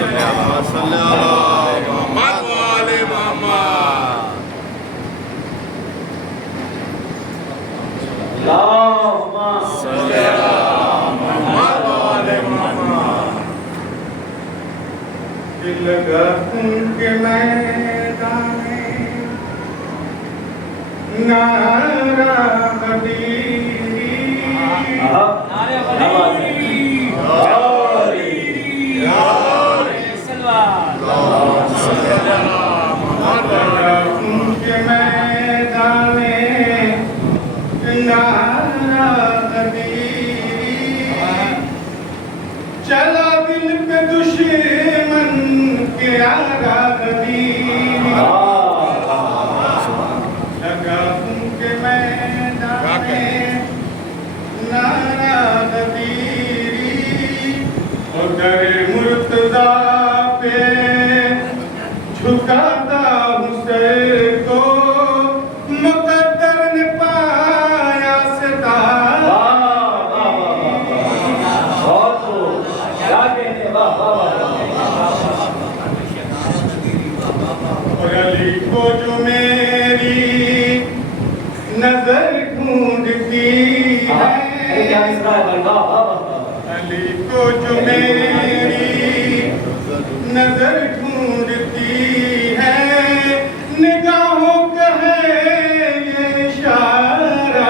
صلی اللہ محمد وآل محمد صلی اللہ محمد وآل محمد دل گفتن کے میدان نعرہ غدیری گفتن کے میدان نعرہ غدیری چلا دل پہ دشمن کے آرہ غدیری لگا ان کے میدان نعرہ غدیری اور در مرتضیٰ پہ جھکاتا ہوں سر کو مقدر نے پایا ستارہ اور علی کو جو میری نظر ڈھونڈتی ہے علی کو جو میری نظر ڈھونڈتی ہے نگاہوں کا ہے یہ اشارہ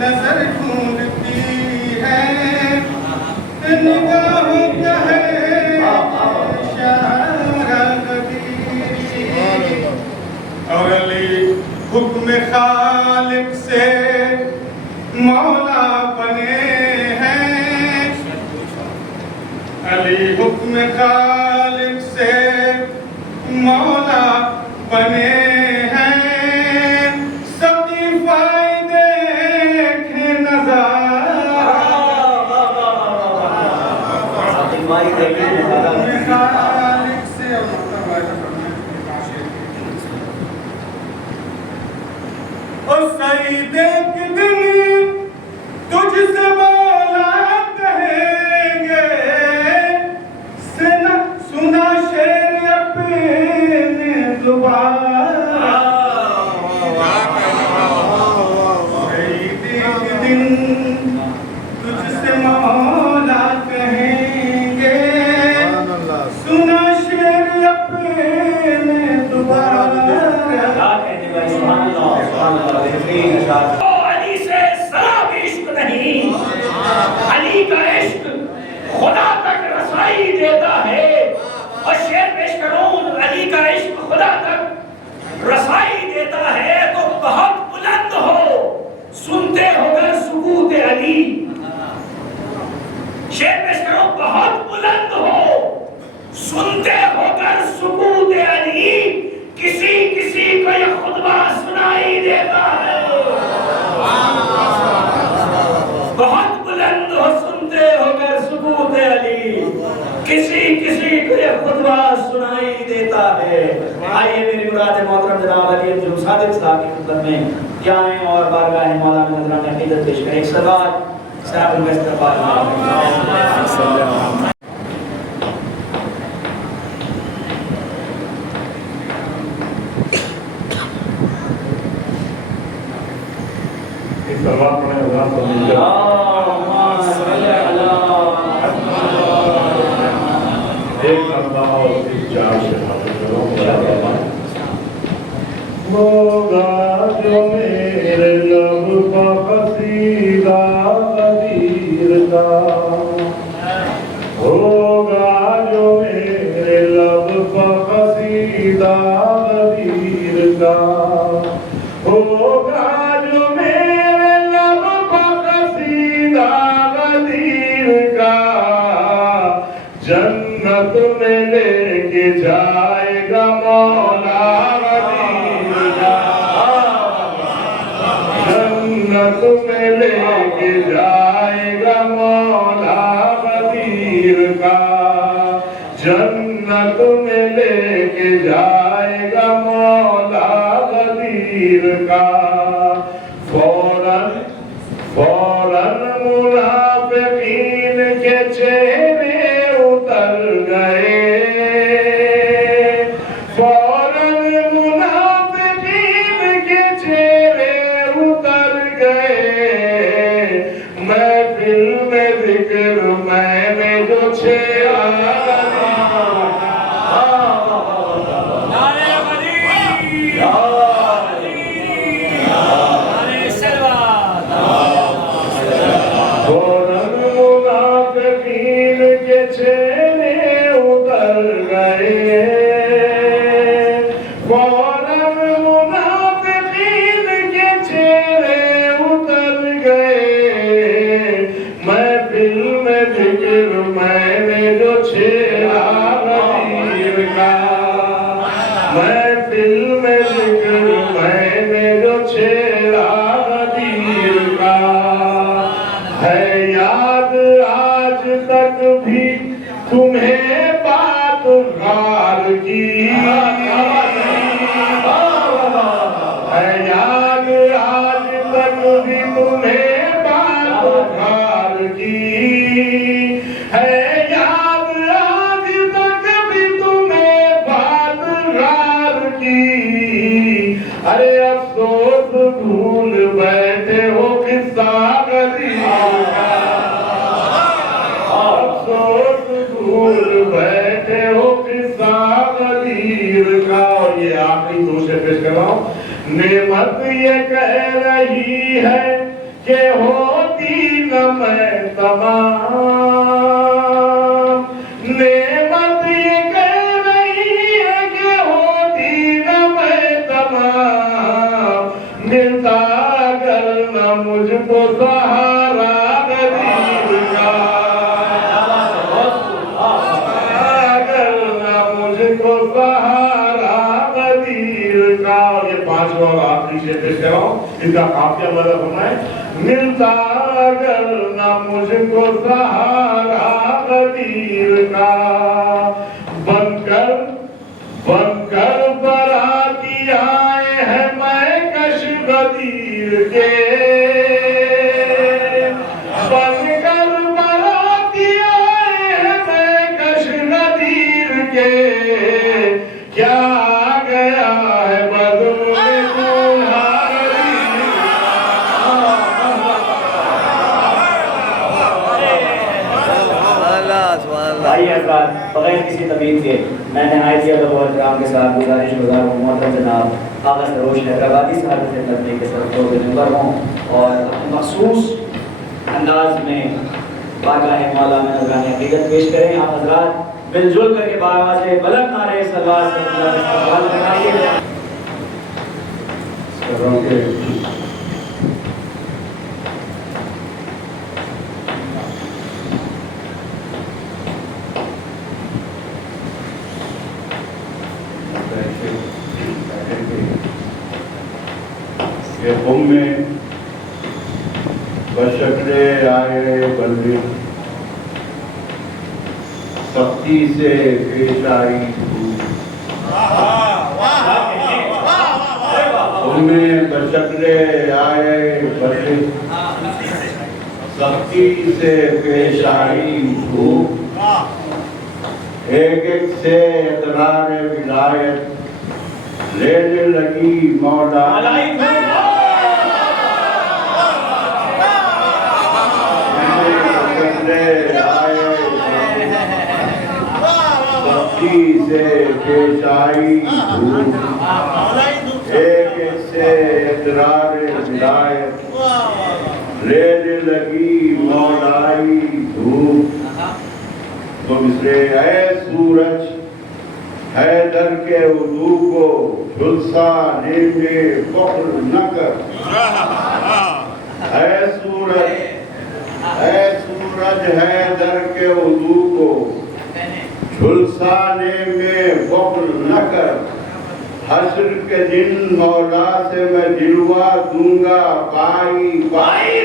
نظر ڈھونڈتی ہے نگاہوں کا ہے اشارہ غدیری اور علی حکم خالق سے مولا بنے ہیں علی حکم خالق سے مولا بنے ہیں سبھی فائدے کے نظارہ خالق سے اور سعید ایک دن تجھ سے مولا کہیں گے سنا شعر اپنے دوبارہ سعید ایک دن تجھ سے مولا کہیں گے سنا شعر اپنے دوبارہ علی سے ذرا بھی عشق نہیں علی کا عشق خدا تک رسائی دیتا ہے اور شعر پیش کروں علی کا عشق خدا تک رسائی دیتا ہے تو بہت بلند ہو سنتے ہو کر سکوت علی شعر پیش کروں بہت بلند ہو سنتے ہو کر سکوت علی کسی کسی کو یہ خطبہ سنائی دیتا ہے بہت بلند ہو سنتے ہو کر سکوت علی کسی کسی کو یہ خطبہ سنائی دیتا ہے آئیے میری مراد محترم جناب علی عبد الصادق صاحب کی خدمت میں جائیں اور بارگاہ مولا میں نذرانہ عقیدت پیش کریں ایک سلوات صاحب ان کا استقبال سلوات پڑھیں اذان پر مل جائے ایک لمبا اور تین چار ہوگا جو میرے لب کا قصیدہ غدیر کا ہوگا جو میرے لب کا قصیدہ غدیر کا ہوگا جو میرے لب کا قصیدہ غدیر کا جنت میں لے کے جائے گا مولا غدیر کا جنت میں لے کے جائے گا مولا غدیر کا جنت میں لے کے جائے گا مولا غدیر کا فوراً فوراً منافقین کے چہرے اتر گئے، فوراً منافقین کے چہرے اتر گئے، محفل میں ذکر میں نے جو چھیڑا تمہیں بات غار کی ہے یاد، آج تک بھی تمہیں بات غار کی ہے یاد، آج تک بھی تمہیں بات غار کی، ارے افسوس بھول بیٹھے ہو قصہ غریب کا، بھول بیٹھے ہو قصہ غدیر کا۔ اور یہ آخری دوسرے پیش کر رہا ہوں، نعمت یہ کہہ رہی ہے کہ ہوتی نہ میں تمام، نعمت یہ کہہ رہی ہے کہ ہوتی نہ میں تمام، ملتا اگر نہ مجھ کو سہارا غریب کا، اور یہ پانچواں اور آخری شعر پیش کر رہا ہوں، اس کا قافیہ بدل ہونا ہے، ملتا اگر نہ مجھ کو سہارا غدیر کا، بن کر براتی آئے ہیں میں کش غدیر کے، بن کر براتی آئے ہیں میں کش غدیر کے، کیا گیا ہے بدن میں تمہاری، بھائی حضرات، بغیر کسی تمید کے میں نہایت ہی ادب و احترام کے ساتھ گزارش گزار ہوں محترم جناب آغا سروش حیدرآبادی صاحب سے کرنے کے ساتھ نمبر ہوں اور اپنے مخصوص انداز میں بارگاہ مولا میں نذرانِ عقیدت پیش کریں۔ آپ حضرات مل جل کر کے بآواز بلند نعرہ صلوات سے استقبال فرمائیے۔ سروں کے یہ قوم میں بشکرے آئے بندے، سختی سے پیش آئی قوم میں بشکرے آئے بندے، سختی سے پیش آئی دھوپ، ایک ایک سے اقرار ولایت لینے لگی مولا، سختی سے پیش آئی دھوپ، ایک ایک سے اقرار ولایت لینے لگی مولائی دھوپ، تو مصرے اے سورج حیدر کے عدو کو جھلسانے میں بخل نہ کر، اے سورج حیدر کے عدو کو جھلسانے میں بخل نہ کر، حشر کے دن مولا سے میں جلوہ دوں گا بائی بائی،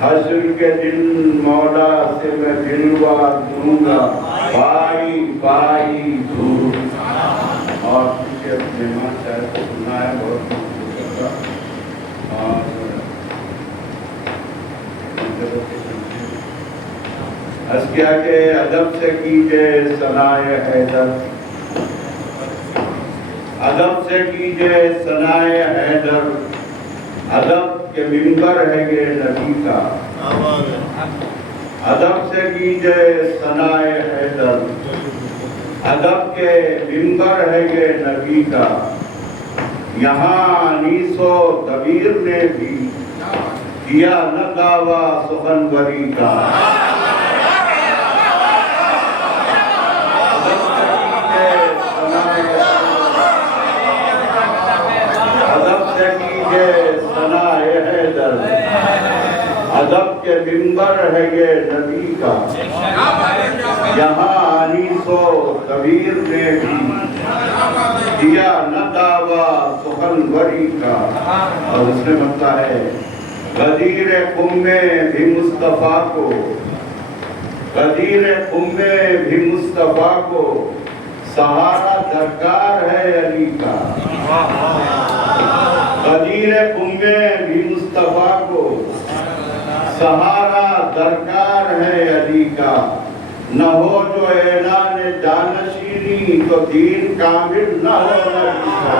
حشر کے دن مولا سے میں دلوا دوں گا پائی پائی دھور. اور کیونکہ مہمان صاحب کو سنا ہے بہت خوبصورت تھا. اور عرض کیا کہ ادب سے کیجئے ثنائے حیدر، ادب سے کیجئے ثنائے حیدر، ادب کے ممبر ہے یہ نبی کا. ادب سے کیجئے ثنائے حیدر، ادب کے ممبر ہے یہ نبی کا. یہاں انیس و دبیر نے بھی کیا نہ دعویٰ سخنوری کا. ادب کے ممبر ہے یہ نبی کا. یہاں انیس و دبیر نے بھی کیا نہ دعویٰ سخنوری کا. اور اس نے بتایا ہے غدیر خم میں بھی مصطفیٰ کو، غدیر خم میں بھی مصطفیٰ کو سہارا درکار ہے علی کا. غدیر خم میں بھی مصطفیٰ کو سہارا درکار ہے علی کا. نہ ہو جو اعلان جانشینی تو دین کامل نہ ہو نبی کا.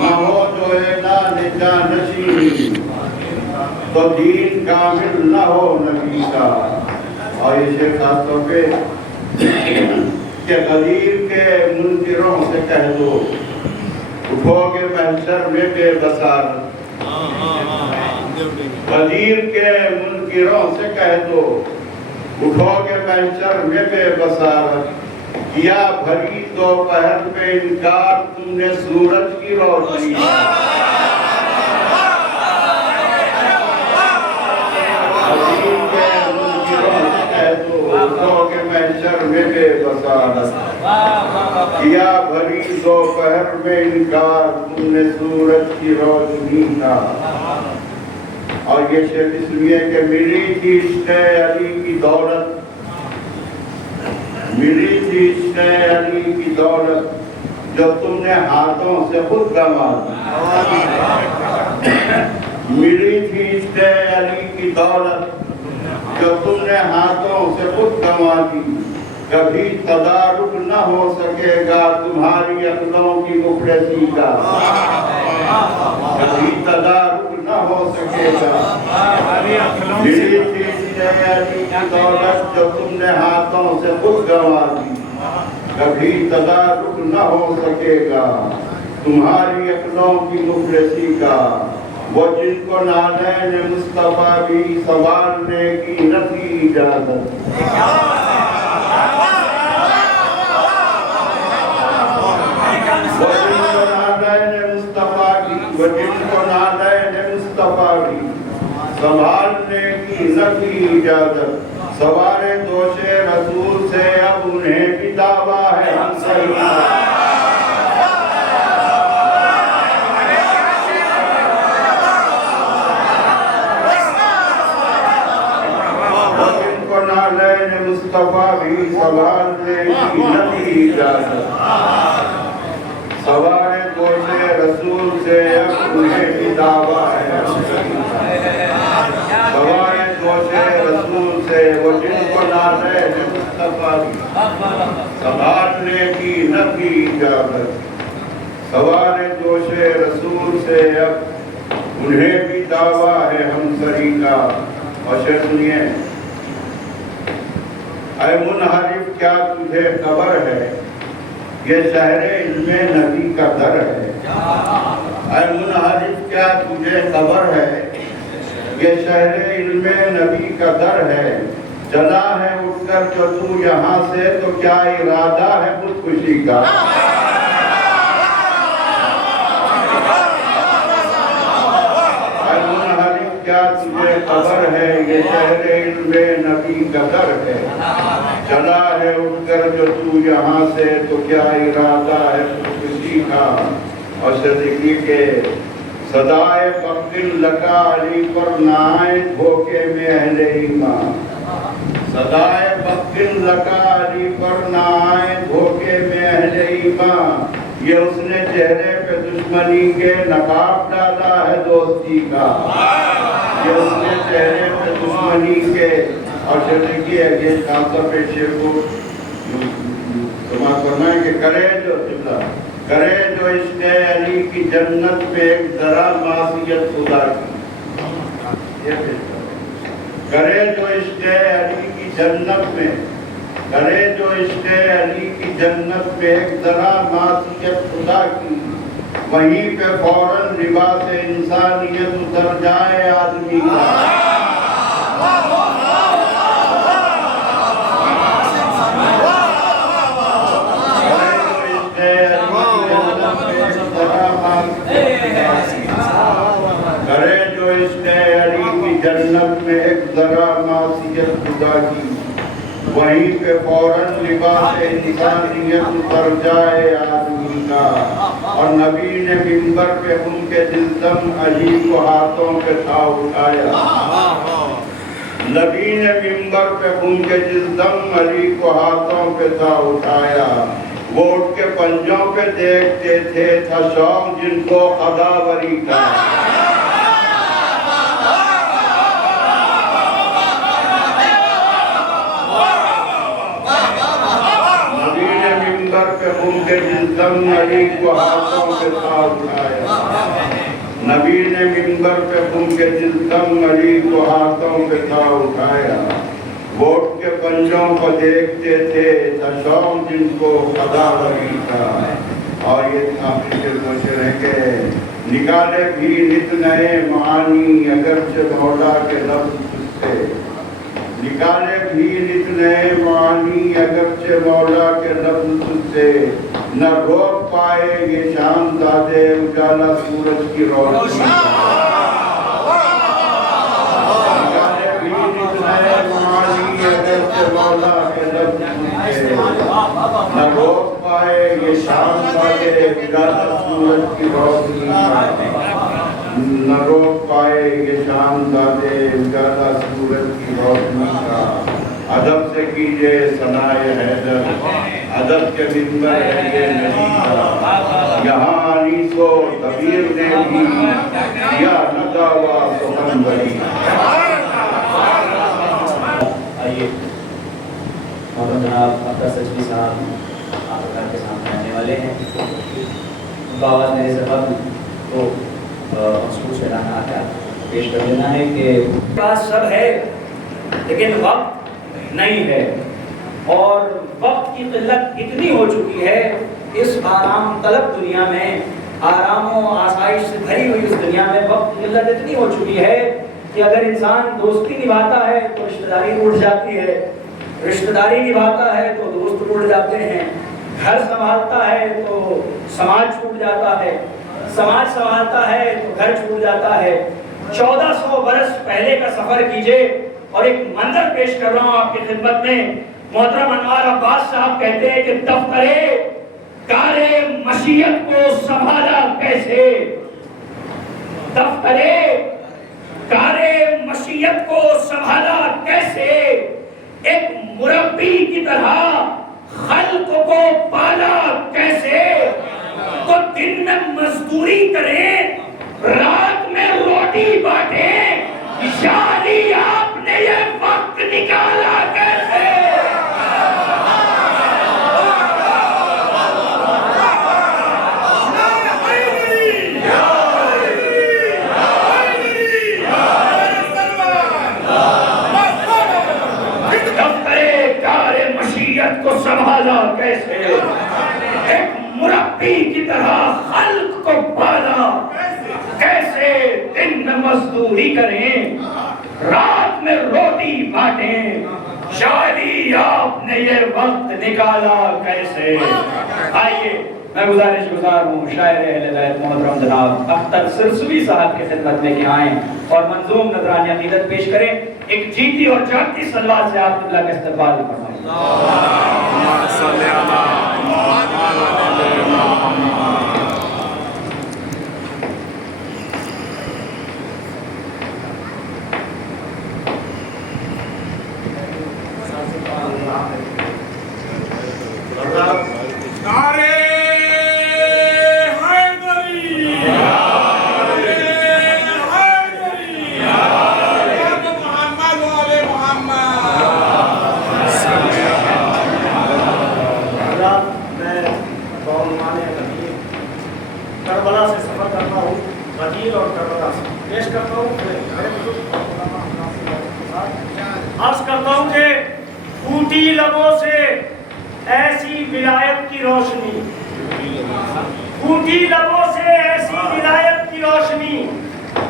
نہ ہو جو اعلان جانشینی تو دین کامل نہ ہو نبی کا. اور یہ شیخ خاص طور پہ کہ غدیر کے منکروں سے کہہ دو اٹھو گے محشر میں بے بصارت. غدیر کے منکروں سے کہہ دو اٹھو گے محشر میں بے بصارت. کیا بھری دوپہر میں انکار تم نے سورج کی روشنی کا. غدیر کے منکروں سے کہہ دو اٹھو گے محشر میں بے بصارت. کیا بھری دوپہر میں انکار تم نے سورج کی روشنی کا. اور یہ شعر اس لیے کہ ملی تھی عشق علی کی دولت، ملی تھی عشق علی کی دولت جو تم نے ہاتھوں سے خود گنوا دی. ملی تھی عشق علی کی دولت جو تم نے ہاتھوں سے خود گنوا دی. کبھی تدارک نہ ہو سکے گا تمہاری عقلوں کی مفلسی کا. کبھی تدارک نہ ہو سکے گا ملی تھی عشق علی کی دولت جو تم نے ہاتھوں سے خود گنوا دی. کبھی تدارک نہ ہو سکے گا تمہاری عقلوں کی مفلسی کا. وہ جن کو نالین مصطفیٰ بھی سنبھالنے کی نہ تھی اجازت. سنبھالنے کی نہ تھی اجازت. سوار دوش رسول سے اب انہیں بھی دعویٰ ہے ہم صحیح. جن کو نالین مصطفیٰ بھی سنبھالنے کی نہ تھی اجازت. سوار دوش رسول سے اب انہیں بھی دعویٰ ہے ہم صحیح. سوار دوش رسول سے وہ جن کو نالین مصطفیٰ بھی سنبھالنے کی نہ تھی اجازت. سوار دوش رسول سے اب انہیں بھی دعویٰ ہے ہم سری کا. اور شعر سنیے. اے منحرف کیا تجھے خبر ہے یہ شہر علم نبی کا در ہے. اے منحرف کیا تجھے خبر ہے یہ شہر علم نبی کا در ہے. چلا ہے اٹھ کر جو تو یہاں سے تو کیا ارادہ ہے خودکشی کا. اے منحرف کیا تجھے خبر ہے یہ شہر علم نبی کا در ہے. چلا ہے اٹھ کر جو تو یہاں سے تو کیا ارادہ ہے خودکشی کا. اور صدیقی کے सदाए बख्तिल लगा अली पर नाए धोखे में अहले ईमान सदाए बख्तिल लगा अली पर नाए धोखे में अहले ईमान ये उसने चेहरे पे दुश्मनी के नकाब डाला है दोस्ती का ये उसने चेहरे पे दुश्मनी के और जिंदगी है ये खासा पेशे को समाज फरमाए कि करे जो इश्क़ अली की जन्नत में एक जरा मासियत खुदा की ये करे जो इश्क़ अली की जन्नत में करे जो इश्क़ अली की जन्नत में एक जरा मासियत खुदा की वहीं पे फौरन लिबास इंसानियत उतर जाए आदमी का करे जो इश्क़ अली की जन्नत में एक जरा मासियत खुदा की वहीं पे फौरन लिबास इंसानियत उतर जाए आदमी का और नबी ने मिंबर पे उनके जिल्दम अली को हाथों पे था उठाया नबी ने मिंबर पे उनके जिल्दम अली को हाथों पे था उठाया वो उठ के पंजों पे देखते थे था शौक जिनको अदावरी का नबी ने मिंबर पे उनके जिल्दम अली को हाथों पे था उठाया नबी ने मिंबर पे उनके जिल्दम अली को हाथों पे था उठाया वोट के पंजों को देखते थे शौक जिनको अदावरी का और ये आखिर मुझे रह के निकाले भी नित नए मानी अगरचे मौला के लफ्ज़ से निकाले भी नित नए मानी अगरचे मौला के लफ्ज़ से न रोक पाए ये शानदादे उजाला सूरज की रोशनी मौला के न रोक पाए ये शाम वाले उजाला सूरज की रोशनी न रोक पाए ये शाम वाले उजाला सूरज की रोशनी का अदब से कीजिए सनाए हैदर अदब के मिंबर है ये नबी का यहाँ अनीसो कबीर ने भी किया न दावा सुखनवरी मोहम्मद जनाब अख्तर सचवी साहब आप घर के सामने आने वाले हैं बाबा मेरे सबक को मखसूस एलाना पेश कर देना है कि पास सब है लेकिन वक्त नहीं है और वक्त की किल्लत इतनी हो चुकी है इस आराम तलब दुनिया में आराम और आसाइश से भरी हुई इस दुनिया में वक्त की किल्लत इतनी हो चुकी है कि अगर इंसान दोस्ती निभाता है तो रिश्तेदारी टूट जाती है रिश्तेदारी निभाता है तो दोस्त टूट जाते हैं घर संभालता है तो समाज छूट जाता है समाज संभालता है तो घर छूट जाता है 1400 बरस पहले का सफर कीजिए और एक मंजर पेश कर रहा हूँ आपकी खिदमत में मोहतरम अनवार अब्बास साहब कहते हैं कि दफ्तरे कारे मशीयत को संभाला कैसे दफ्तरे कारे मशीयत को संभाला कैसे एक मुरब्बी की तरह खल्क को पाला कैसे तो दिन में मजदूरी करें रात में रोटी बांटें यानी आपने ये वक्त निकाला कैसे को संभाला कैसे एक मुरब्बी की तरह खल्क को पाला कैसे दिन में मजदूरी करें रात में रोटी बांटें शायरी आपने ये वक्त निकाला कैसे आइए मैं गुजारिश गुजार हूँ शायर अहले बैत मोहतरम जनाब अख्तर सिरसवी साहब की खिदमत में कि आएं और मंजूम नजरानी अकीदत पेश करें एक जीती और जागती सलवात से आप अल्लाह का इस्तकबाल फरमाएं विलायत की रोशनी, फूटी लबों से ऐसी विलायत की रोशनी,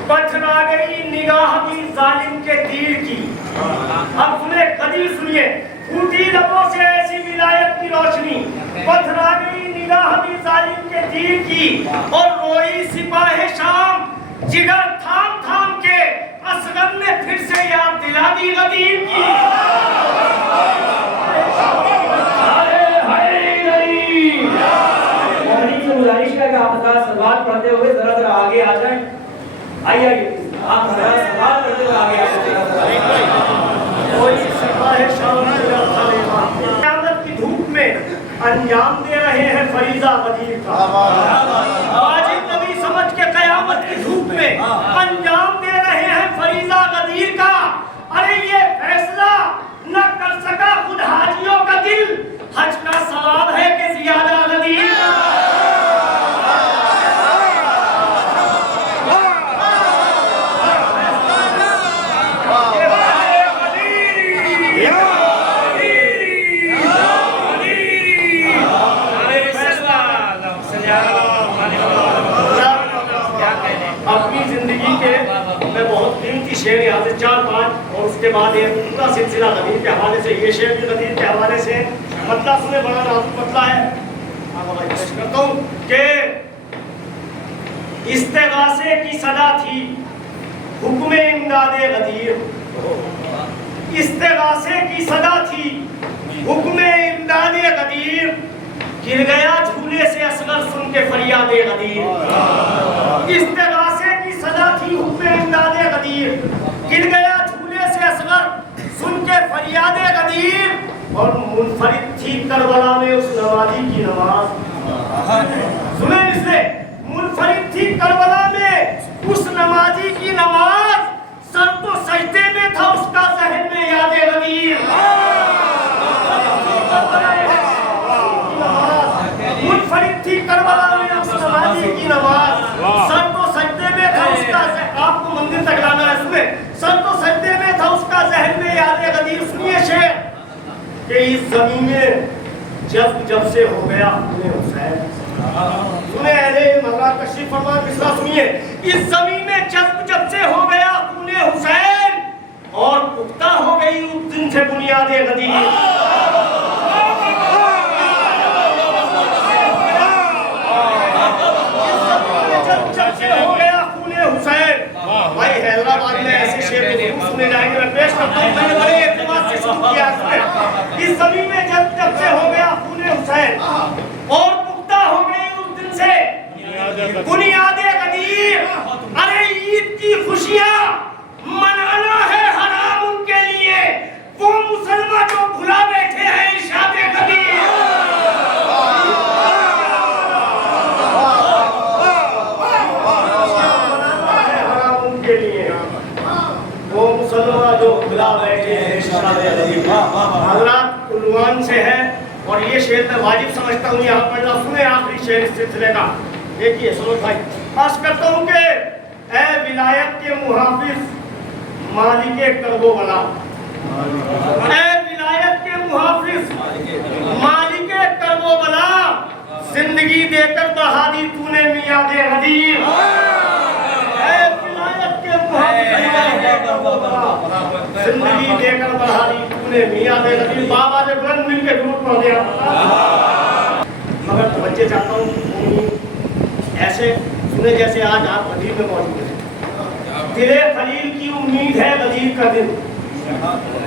पथरा गई निगाह भी जालिम के तीर की। अब सुने कदीर सुनिए, फूटी लबों से ऐसी विलायत की रोशनी, पथरा गई निगाह भी जालिम के तीर की, और रोई सिपाहे शाम जिगर थाम थाम के, असगर ने फिर से याद दिला दी गदीर की। गुजारिश है कि आप सवाल पढ़ते हुए जरा जरा आगे आ जाएं। आइए आप जरा सवाल पढ़ते हुए आगे आ जाएं। कोई सिपाही शाम क़यामत की धूप में अंजाम दे रहे हैं फरीजा गदीर का। वाजिब नबी समझ के क़यामत की धूप में अंजाम दे रहे हैं फरीजा गदीर का। अरे ये फैसला न कर सका खुद हाजियों का दिल, हज का सवाब है कि ज़ियादा गदीर का। अपनी जिंदगी के मैं बहुत कीमती शेर यहाँ से 4-5 और उसके बाद एक पूरा सिलसिला गदीर के हवाले से, ये शेर भी गदीर के हवाले से मतलब सुने, बड़ा नाजुक मतला है। करता हूँ कि इस्तेगासे की सदा थी हुक्म इमदादे गदीर, इस्तेगासे की सदा थी हुक्म इमदादे गदीर, गिर गया झूले से असगर सुन के फरियादे गदीर। इस्तेगासे की सदा थी हुक्म इमदादे गदीर, गिर गया झूले से असगर सुन के फरियादे गदीर, और मुनफरिद थी करबला में उस नवाजी की नमाज। सुने इसे, मुनफरिद थी करबला में उस नमाजी की नमाज, सर तो सजदे में था उसका ज़हन में यादे गदीर। मुनफरिद थी करबला में उस नमाजी की नमाज, सर तो सजदे में था उसका, आपको मंदिर तक लाना है। सुने, सर तो सजदे में था उसका ज़हन में यादे गदीर। सुनिए शेर कि इस ज़मीन में जब से हो गया अपने हुसैन। सुने अहले मगरा तशरीफ फरमा, मिसरा सुनिए, इस ज़मीन में जब से हो गया अपने हुसैन, और पुख्ता हो गई उस दिन से बुनियादे गदीर। जब से हो गया खूने हुसैन। भाई हैदराबाद में ऐसे शेर तो सुने जाएंगे, मैं पेश करता हूँ, मैंने बड़े एतमाद से शुरू किया है। इस ज़मीन में जब से हो गया खूने हुसैन, और पुख्ता हो गई उस दिन से बुनियादे गदीर। अरे ईद की खुशियाँ मनाना है हराम उनके लिए, वो मुसलमान जो भुला बैठे हैं इरशादे गदीर। वो मुसलमान जो भुला बैठे हैं इरशादे गदीर। हज़रात उन्वान से है, और ये शेर मैं वाजिब समझता हूँ यहाँ पढ़ना। सुने आखिरी शेर इस सिलसिले का, देखिए सुनो भाई। अर्ज़ करता हूँ कि ऐ विलायत के मुहाफिज मालिके करबो बला, ऐ विलायत के मुहाफिज मालिके करबो बला, जिंदगी देकर बढ़ा दी तूने मियादे गदीर। ऐ विलायत के मुहाफिज जिंदगी देकर बढ़ा दी तूने मियादे गदीर। बाबा ने बुलंद मिलके दूर पढ़ दिया। मगर तवज्जो चाहता हूँ ऐसे सुने जैसे आज आप गदीर में मौजूद हैं। दिले खलील की उम्मीद है गदीर का दिन,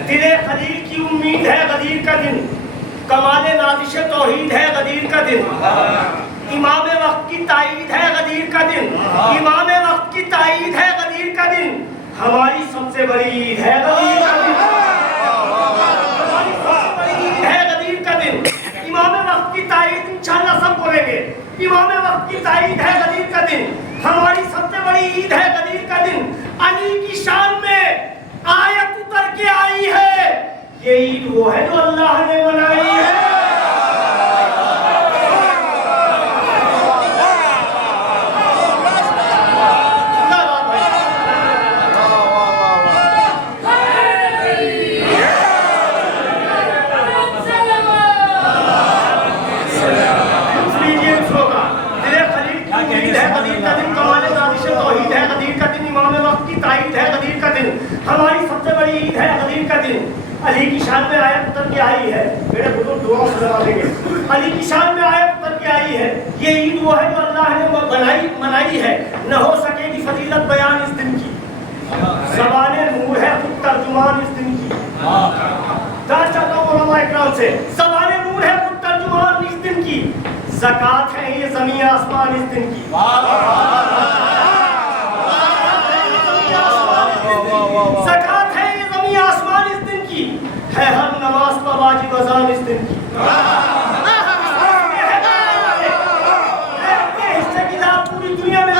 दिले खलील की उम्मीद है गदीर का दिन, कमाले नादिश तौहीद है गदीर का दिन, इमाम वक्त की ताईद है गदीर का दिन, इमाम वक्त की ताईद है गदीर का दिन, हमारी सबसे बड़ी ईद है गदीर का दिन, हमारी सबसे बड़ी ईद है गदीर का दिन। इमाम वक्त की ताईद इंशाअल्लाह सब बोलेंगे, इमाम वक्त की ताईद है गदीर का दिन, हमारी सबसे बड़ी ईद है गदीर का दिन। अली की शान में आयत उतर के आई है, ये ईद वो है जो अल्लाह ने बनाई है। کا دن علی کی شان میں آیت اتر کے آئی ہے. میرے بزرگ دعا سنا دیں گے. علی کی شان میں آیت اتر کے آئی ہے. یہ عید وہ ہے جو اللہ نے منائی ہے. نہ ہو سکے گی فضیلت بیان اس دن کی. زبان نور ہے خود ترجمان اس دن کی. چاہتا ہوں علماء اکرام سے, زبان نور ہے خود ترجمان اس دن کی. زکات ہے یہ زمین آسمان اس دن کی. زکات ہے یہ زمین آسمان اس دن کی. ہے ہر نماز پر واجب اذان اس دن کی. اپنے حصے کی داد پوری دنیا میں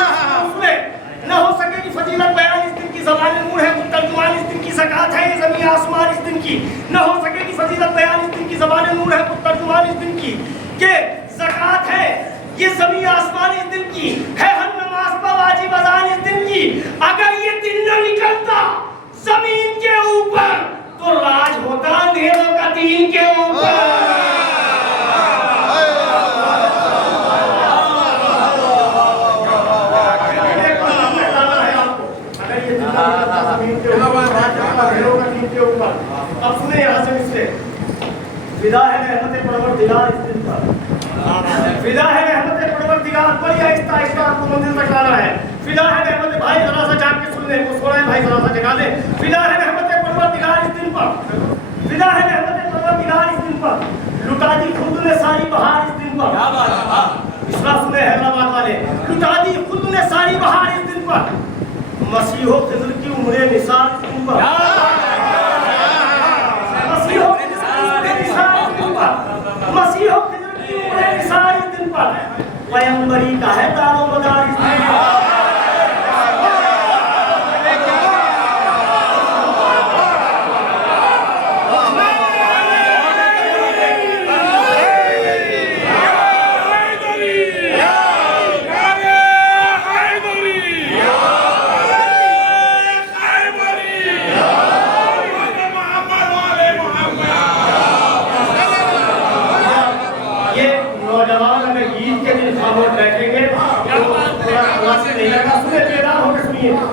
نہ ہو سکے گی فضیلت بیان اس دن کی. زبان نور ہے خود ترجمان اس دن کی. زکات ہے یہ زمین آسمان اس دن کی. نہ ہو سکے گی فضیلت بیان اس دن کی. زبان نور ہے خود ترجمان اس دن کی. کہ زکات ہے یہ زمین آسمان اس دن کی. ہے ہر نماز پر واجب اذان اس دن کی. اگر یہ دن نہ نکلتا زمین کے اوپر تو راج ہوتا اندھیروں کا دین کے اوپر. اب سنیں یہاں سے اس سے فدا ہے رحمت پروردگار اس دن پر. فدا ہے رحمت پروردگار. بڑی آہستہ آہستہ آپ کو منزل تک لانا ہے. فدا ہے رحمت, بھائی ذرا سا جاگ کے سن لیں, وہ سو رہے ہیں بھائی ذرا سا جگا دیں. فدا ہے رحمت پروردگار اس دن پر. فدا ہے رحمت پروردگار اس دن پر. لٹا دی خود نے ساری بہار اس دن پر. اسرا سنے حیدرآباد والے. لٹا دی خود نے ساری بہار اس دن پر. مسیح و خضر کی عمر نثار اس دن پر. مسیح و خضر کی عمر نثار اس دن پر. پیغمبری کا ہے دار و مدار اس دن پر.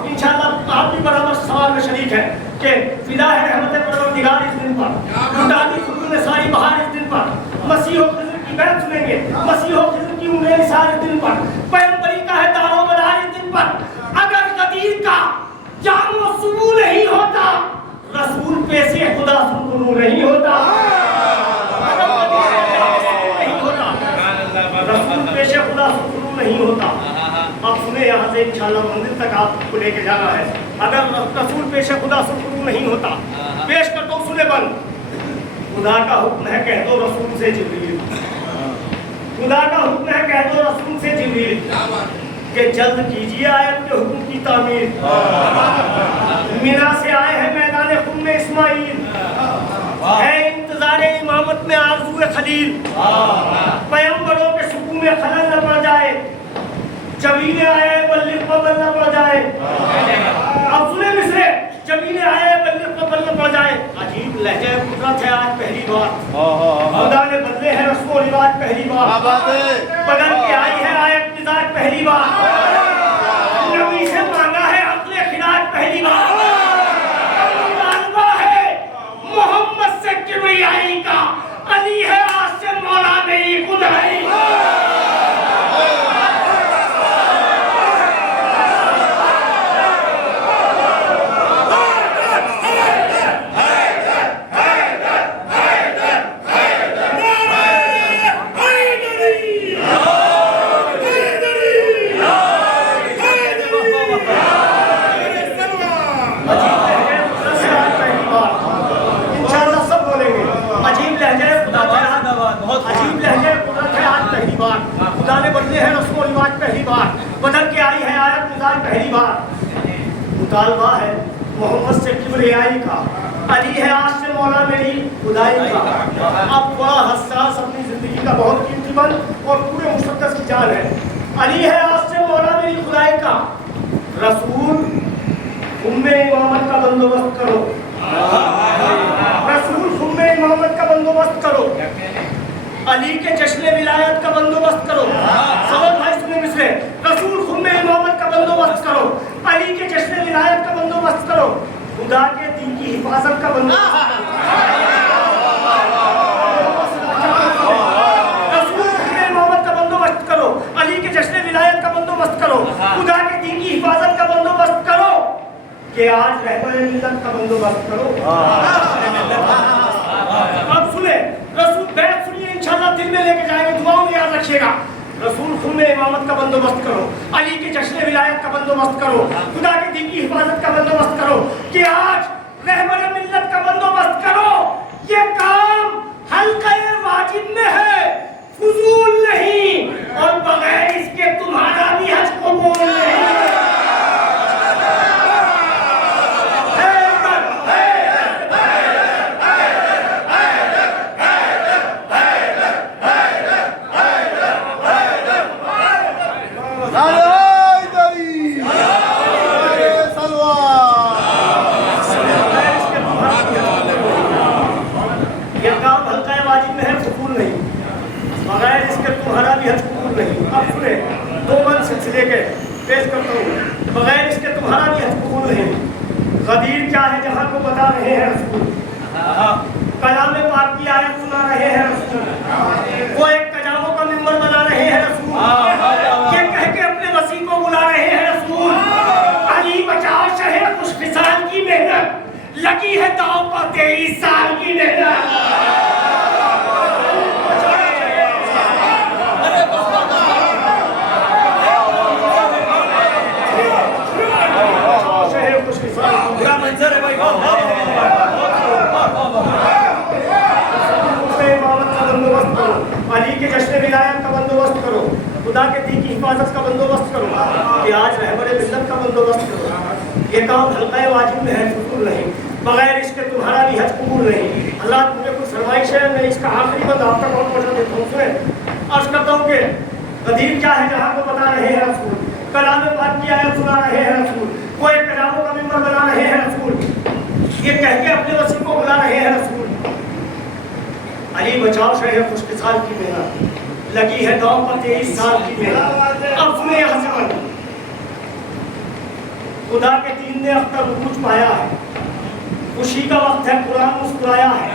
انشاءاللہ آپ بھی برابر سوال میں شریک ہیں کہ فدا ہے رحمت پروردگار اس دن پر. لٹا دی خود نے ساری بہار اس دن پر. مسیح و خضر کی بیعت سنیں گے. مسیح و خضر کی عمر نثار اس دن پر. پیغمبری کا ہے دار و مدار اس دن پر. اگر غدیر کا جام و سبو نہیں ہوتا رسول پیش خدا سنو نہیں ہوتا. رسول پیش خدا سنو نہیں ہوتا. اب سنیں یہاں سے انشاءاللہ منزل تک آپ کو لے کے جانا ہے. اگر رسول پیش خدا سنو نہیں ہوتا, پیش کر دو سنے بند. خدا کا حکم ہے کہہ دو رسول سے جبریل. خدا کا حکم ہے کہہ دو رسول سے جبریل کہ جلد کیجیے آیت کے حکم کی تعمیر. مینا سے آئے ہیں میدان خون میں اسماعیل. ہے انتظار امامت میں آرزو خلیل. پیغمبروں کے سکون میں خلل نہ پڑ جائے. جبیل آئے بلغ قبل نہ پڑ جائے. اب سنیں مصرے. جبیل آئے بلغ قبل نہ پڑ جائے. عجیب لہجہ قدرت ہے آج پہلی بار. خدا نے بدلے ہیں رسم و رواج پہلی بار. بدل کے آئی ہے آیت مزاج پہلی بار. نبی سے مانگا ہے عقل خراج پہلی بار. مطالبہ ہے محمد سے کبریائی کا. علی ہے آج سے مولا میری خدائی. خدا نے بدلے ہیں رسم و رواج پہلی بار. بدل کے آئی ہے آیت مزاج پہلی بار. مطالبہ ہے محمد سے کبریائی کا. علی ہے آج سے مولا میری خدائی کا. اب بڑا حساس اپنی زندگی کا بہت قیمتی بن اور پورے مقدس کی جان ہے. علی ہے آج سے مولا میری خدائی کا. رسول خم امامت کا بندوبست کرو. رسول خم امامت کا بندوبست کرو. علی کے جشن ولایت کا بندوبست کرو. سوال بھائی سنیں مصرے. رسول خم امامت کا بندوبست کرو. علی کے جشن ولایت کا بندوبست کرو. خدا کے दीन की हिफाजत का बंदोबस्त रसूल हुक्म इमामत का बंदोबस्त करो, अली के जश्न विलायत का बंदोबस्त करो, खुदा के दीन की हिफाजत का बंदोबस्त करो, कि आज रहबर मिल्लत का बंदोबस्त करो। अब सुने, रसूल बैत सुनिए, इंशाल्लाह दिल में लेके जाएंगे, दुआओं में याद रखिएगा। रसूल खुम्मे इमामत का बंदोबस्त करो, अली के जश्न विलायत का बंदोबस्त करो, खुदा के दीन की हिफाजत का बंदोबस्त करो, कि आज रहबर मिल्लत का बंदोबस्त करो। ये काम हल्का वाजिब में है, फुजूल नहीं, और बगैर इसके तुम्हारा भी हज कबूल नहीं। पेश करता हूँ, बगैर इसके तुम्हारा भी हज कबूल नहीं। गदीर क्या है जहाँ को बता रहे हैं रसूल, कलाम पाक की आयत सुना रहे हैं रसूल, वो एक कजामों का मिंबर बना रहे हैं रसूल, ये कह के अपने वसी को बुला रहे हैं रसूल। अली बचाओ शहर खुशकिसाल की मेहनत, लगी है दाव पर 23 साल की मेहनत। मंजर है भाई, अली के जश्न विलायत का बंदोबस्त करो, खुदा के दीन की हिफाजत का बंदोबस्त करो, कि आज रहबर मिल्लत का बंदोबस्त करो। ये काम हल्का वाजिब में है, फुजूल नहीं, बगैर इसके तुम्हारा भी हज कबूल नहीं। हज़रात मुझे कुछ फरमाइश है, मैं इसका आखिरी बंद आप तक और पहुँचा देता हूँ। सुने, अर्ज करता हूँ कि गदीर क्या है जहाँ को बता रहे हैं रसूल, कलाम पाक की आयत सुना रहे हैं रसूल, वो एक कलामों का मिंबर बना रहे हैं रसूल, ये कह के अपने वसी को बुला रहे हैं रसूल। अली बचाओ शहर खुशकिसाल की मेहनत, लगी है दाव पर 23 साल की मेहनत। अब सुने यहाँ से मन, खुदा के दीन ने अब तक उरूज पाया है, खुशी का वक्त है, कुरान मुस्कुराया है,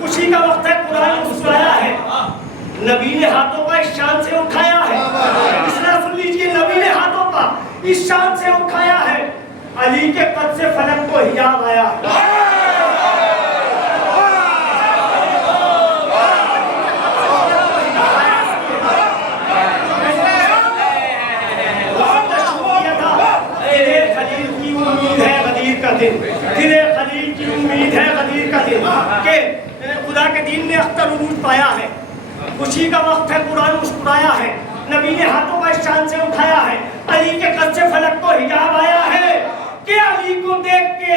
खुशी का वक्त है, कुरान मुस्कुराया है, नबी ने हाथों का इस शान से उठाया है। इसलिए सुन लीजिए, नबी ने हाथों का इस शान से उठाया है, अली के कद से फलक को हिजाब आया है। दिले खलील की उम्मीद है गदीर का दिन, कि खुदा के दीन ने अख्तर उरूज पाया है, खुशी का वक्त है, कुरान मुस्कुराया है, नबी ने हाथों का इस शान से उठाया है, अली के कद से फलक को हिजाब आया है, कि अली को देख के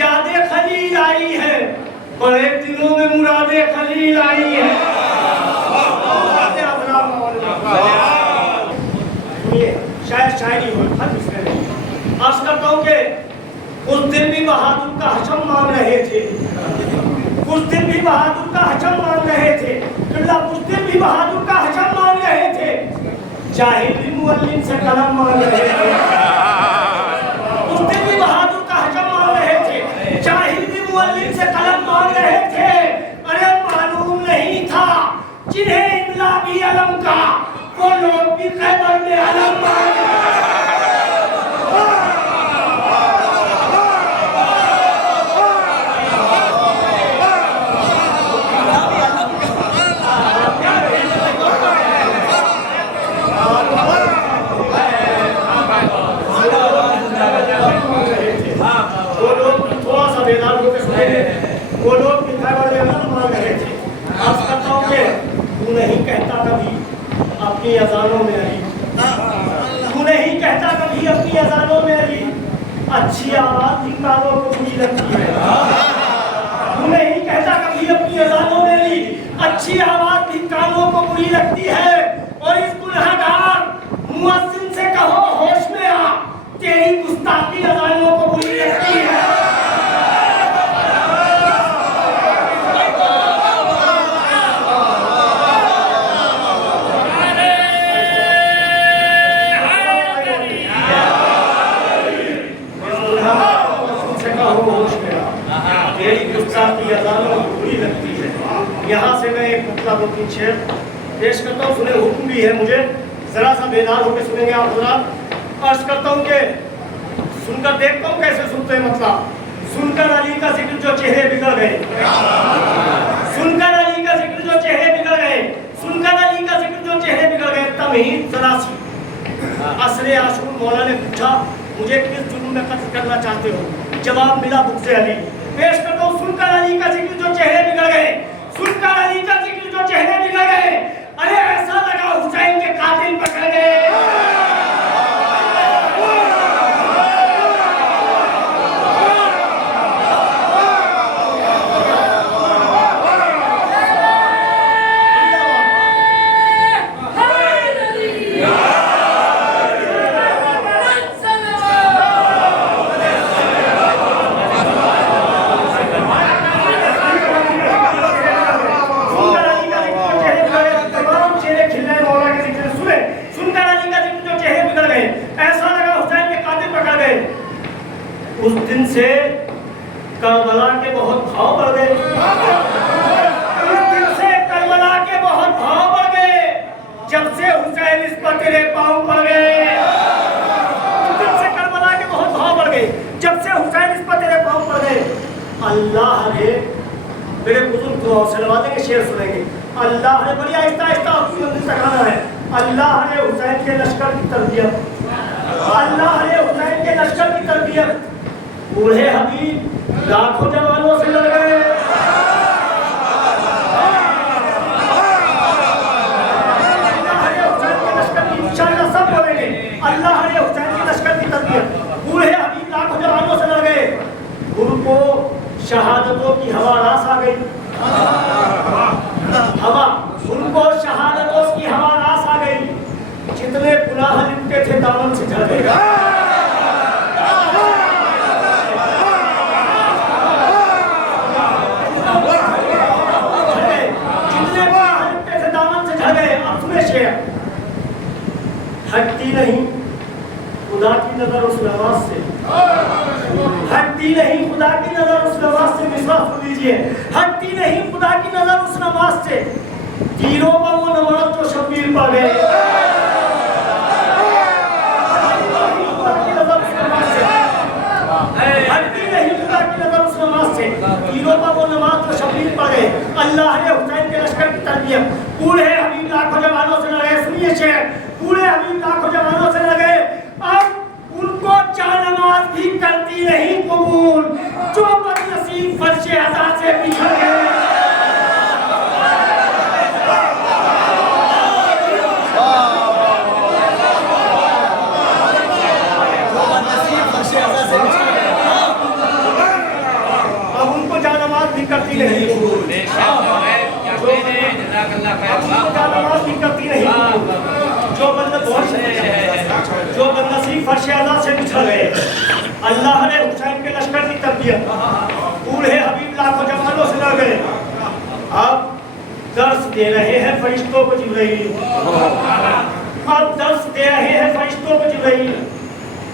यादें खलील आई है, बड़े दिलों में मुरादे खलील आई है। शायद शायरी हो, अर्ज करता हूँ कि उस दिन भी बहादुर का हशम मान रहे थे, उस दिन भी बहादुर का हशम मान रहे थे, उस दिन भी बहादुर का हशम मान रहे थे, जाहिल भी मुअल्लिम से कलम मान रहे थे। उस दिन भी बहादुर का हशम मान रहे थे, जाहिल भी मुअल्लिम से कलम मान रहे थे। अरे मालूम नहीं था जिन्हें इमला भी अलम का, वो लोग भी खैबर में अलम मान रहे थे। वो लोग मान रहे थे। आज कहता हूँ कि तू नहीं कहता कभी अपनी अजानों में अली, तू नहीं कहता कभी अपनी अजानों में अली, अच्छी आवाज भी कानों को बुरी लगती है। तू नहीं कहता कभी अपनी अजानों में अली, अच्छी आवाज भी कानों को बुरी लगती है। और इस गुनहगार मुअज्जिन से कहो होश में आ, तेरी गुस्ताखी अजानों को बुरी लगती है। सकती है। यहाँ से मैं एक मतलब 2-3 शेर पेश करता हूँ, सुने हुक्म भी है मुझे, ज़रा सा बेदार होकर सुनेंगे आप हज़रात। अर्ज़ करता हूँ कि सुनकर देखता हूँ कैसे सुनते हैं मतलब। सुनकर अली का जिक्र जो चेहरे बिगड़ गए, सुनकर अली का जिक्र जो चेहरे बिगड़ गए, सुनकर अली का जिक्र जो चेहरे बिगड़ गए। तमहीद ज़रा सी असरे आशूर मौला ने पूछा मुझे किस जुर्म में कत्ल करना चाहते हो? जवाब मिला बुग़्ज़े अली। पेश करता हूँ सुनकर अली का जिक्र जो चेहरे बिगड़ गए, सुनकर अली का जिक्र जो चेहरे बिगड़ गए। अरे ऐसा लगा हुसैन के कातिल पकड़ गए। उस दिन से करबला के बहुत भाव बढ़ गए, उस दिन से करबला के बहुत भाव बढ़ गए, जब से हुसैन इस पर तेरे पाँव पड़ गए। उस दिन से करबला के बहुत भाव बढ़ गए, जब से हुसैन इस पर तेरे पाँव पड़ गए। अल्लाह ने मेरे बुजुर्ग दुआओं से नवाजेंगे, शेर सुनेंगे। अल्लाह ने बड़ी आहिस्ता आहिस्ता आपकी मंजिल तक आना है। अल्लाह ने हुसैन के लश्कर की तरबियत, अल्लाह ने हुसैन के लश्कर की तरबियत बूढ़े हबीब लाखों जवानों से लड़ गए। अल्लाह ने हुसैन के लश्कर की, इंशाअल्लाह सब बोलेंगे, अल्लाह ने हुसैन के लश्कर की तरबियत बूढ़े हबीब लाखों जवानों से लड़ गए। उनको शहादतों की हवा रास आ गई, हवा, उनको शहादतों की हवा रास आ गई। जितने गुनाह लिपटे थे दामन से झड़ गए। हटती नहीं खुदा की नजर उस नवाज से, हटती नहीं खुदा की नजर उस नवाज से, विश्वास कर लीजिए, हटती नहीं खुदा की नजर उस नमाज से। तीरों पर वो नमाज जो शबीर पढ़ गए, हटती नहीं खुदा की नजर उस नमाज से, तीरों पर वो नमाज जो शबीर पढ़ गए। अल्लाह ने हुसैन के लश्कर की तरबियत बूढ़े हबीब लाखों जवानों से लड़े। सुनिए शेर, बूढ़े हबीब लाखों जवानों से लगे। अब उनको जानमाज भी करती नहीं कबूल, जो बदनसीब फर्शे अज़ा से बिछड़ गए। अब उनको जानमाज भी करती नहीं कबूल, जानमाज भी करती नहीं कबूल, जो बदनसीब फर्शे अज़ा से बिछड़ गए। अल्लाह ने हुसैन के लश्कर की तरबियत बूढ़े हबीब लाखों जवानों से लड़ गए। अब दर्स दे रहे हैं फरिश्तों को जिब्राइल, अब दर्स दे रहे हैं फरिश्तों को जिब्राइल।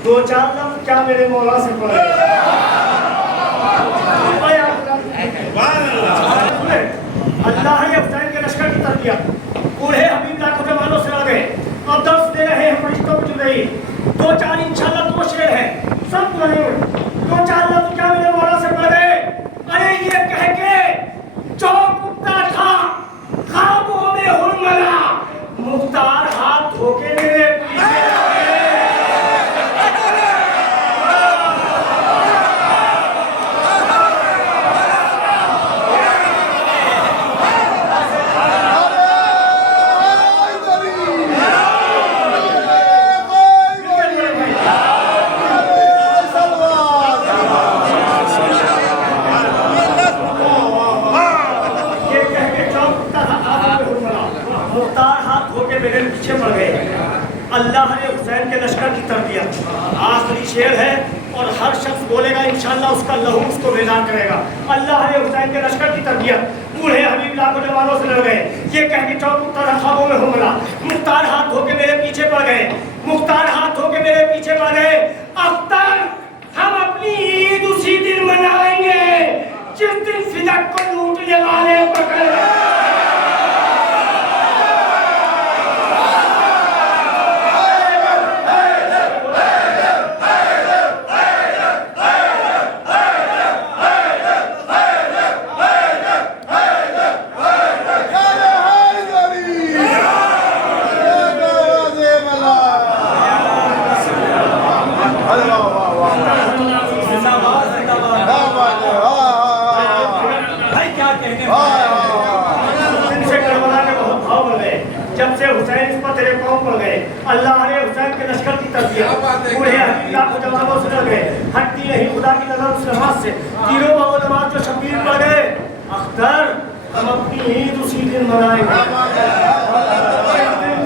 2-4 लफ्ज़ क्या मेरे मौला से पढ़े। अल्लाह ने हुसैन के लश्कर की तरबियत बूढ़े हबीब लाखों जवानों से लड़ गए। अब दर्स दे रहे हैं फरिश्तों को जिब्राइल। 2-4 इंशाअल्लाह 2 शेर है, सब बोलेंगे। 2-4 लफ्ज़ क्या मेरे मौला से पढ़ गए। अरे ये कह के चौक उठता था ख्वाबों में हुरमला, मुख्तार हाथ धोके मेरे पीछे पड़ गए। अल्लाह ने हुसैन के लश्कर की तरबियत, आखिरी शेर है और हर शख्स बोलेगा इंशाअल्लाह उसका लहू उसको बेदार करेगा। अल्लाह ने हुसैन के लश्कर की तरबियत बूढ़े हबीब लाखों जवानों से लड़ गए। ये कह के चौक उठता ख्वाबों में हुमला, मुख्तार हाथ धो के मेरे पीछे पड़ गए, मुख्तार हाथ धो के मेरे पीछे पड़ गए। अख्तर हम अपनी ईद उसी दिन मनाएंगे जिस दिन फिदक को लूटने वाले पकड़े जब से हुसैन इस पर तेरे पाँव पड़ गए, अल्लाह ने हुसैन के लश्कर की तरबियत बूढ़े हकीम को जवानों से डर गए, हटती नहीं खुदा की नजर उस नमाज से, तीनों बाबू नमाज जो शबीर पड़ गए, अख्तर हम अपनी ईद उसी दिन मनाएंगे,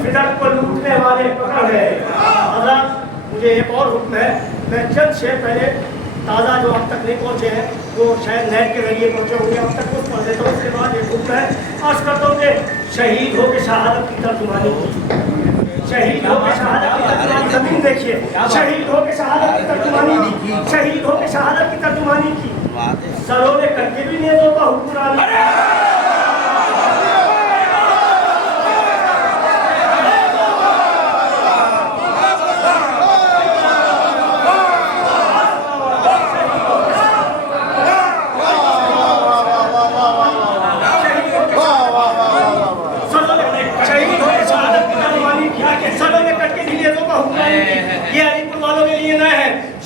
फिदक को लूटने वाले पकड़ गए। हज़रत मुझे एक और हुक्म है, मैं चंद शेर पहले ताज़ा जो अब तक नहीं पहुँचे हैं वो शायद नेट के जरिए पहुँचे होंगे, अब तक कुछ पढ़ देता हूँ, उसके बाद एक हुक्म है अर्ज़ करता हूँ कि शहीद हो के शहादत की तर्जुमानी की, शहीद हो के शहादत की तर्जुमानी, ज़मीन देखिए, शहीद हो के शहादत की तर्जुमानी की, शहीद हो के शहादत की तर्जुमानी की, सरों ने करके भी नेज़ों का हुक्मरान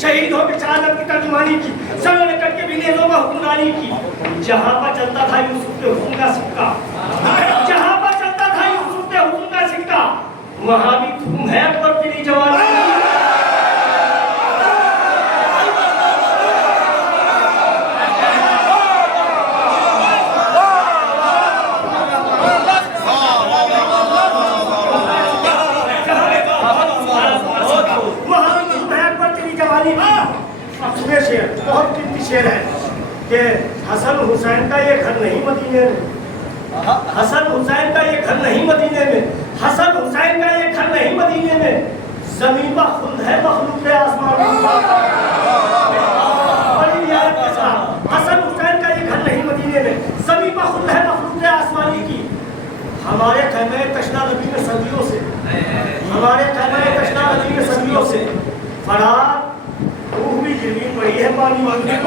शहीद होकर शहादत की तर्जुमानी की, सरों ने कट के भी नेज़ों का हुक्मरानी की। जहाँ पर चलता था यूसुफ के हुक्म का सिक्का, जहाँ पर चलता था यूसुफ के हुक्म का सिक्का, वहाँ भी तुम है पर तेरी जवानी। बहुत कीमती शेर है कि हसन हुसैन का ये घर नहीं मदीने में, हसन हुसैन का ये घर नहीं मदीने में, हसन हुसैन का ये घर नहीं मदीने में, ज़मीन पर खुद है मखलूक आसमान। बड़ी याद के साथ, हसन हुसैन का ये घर नहीं मदीने में, ज़मीन पर खुद है मखलूक आसमानी की। हमारे ख़ैमे तशना नबी में सदियों से, हमारे ख़ैमे तशना नबी में सदियों से फरार रूह भी गिरवी पड़ी है पानी मंदिर,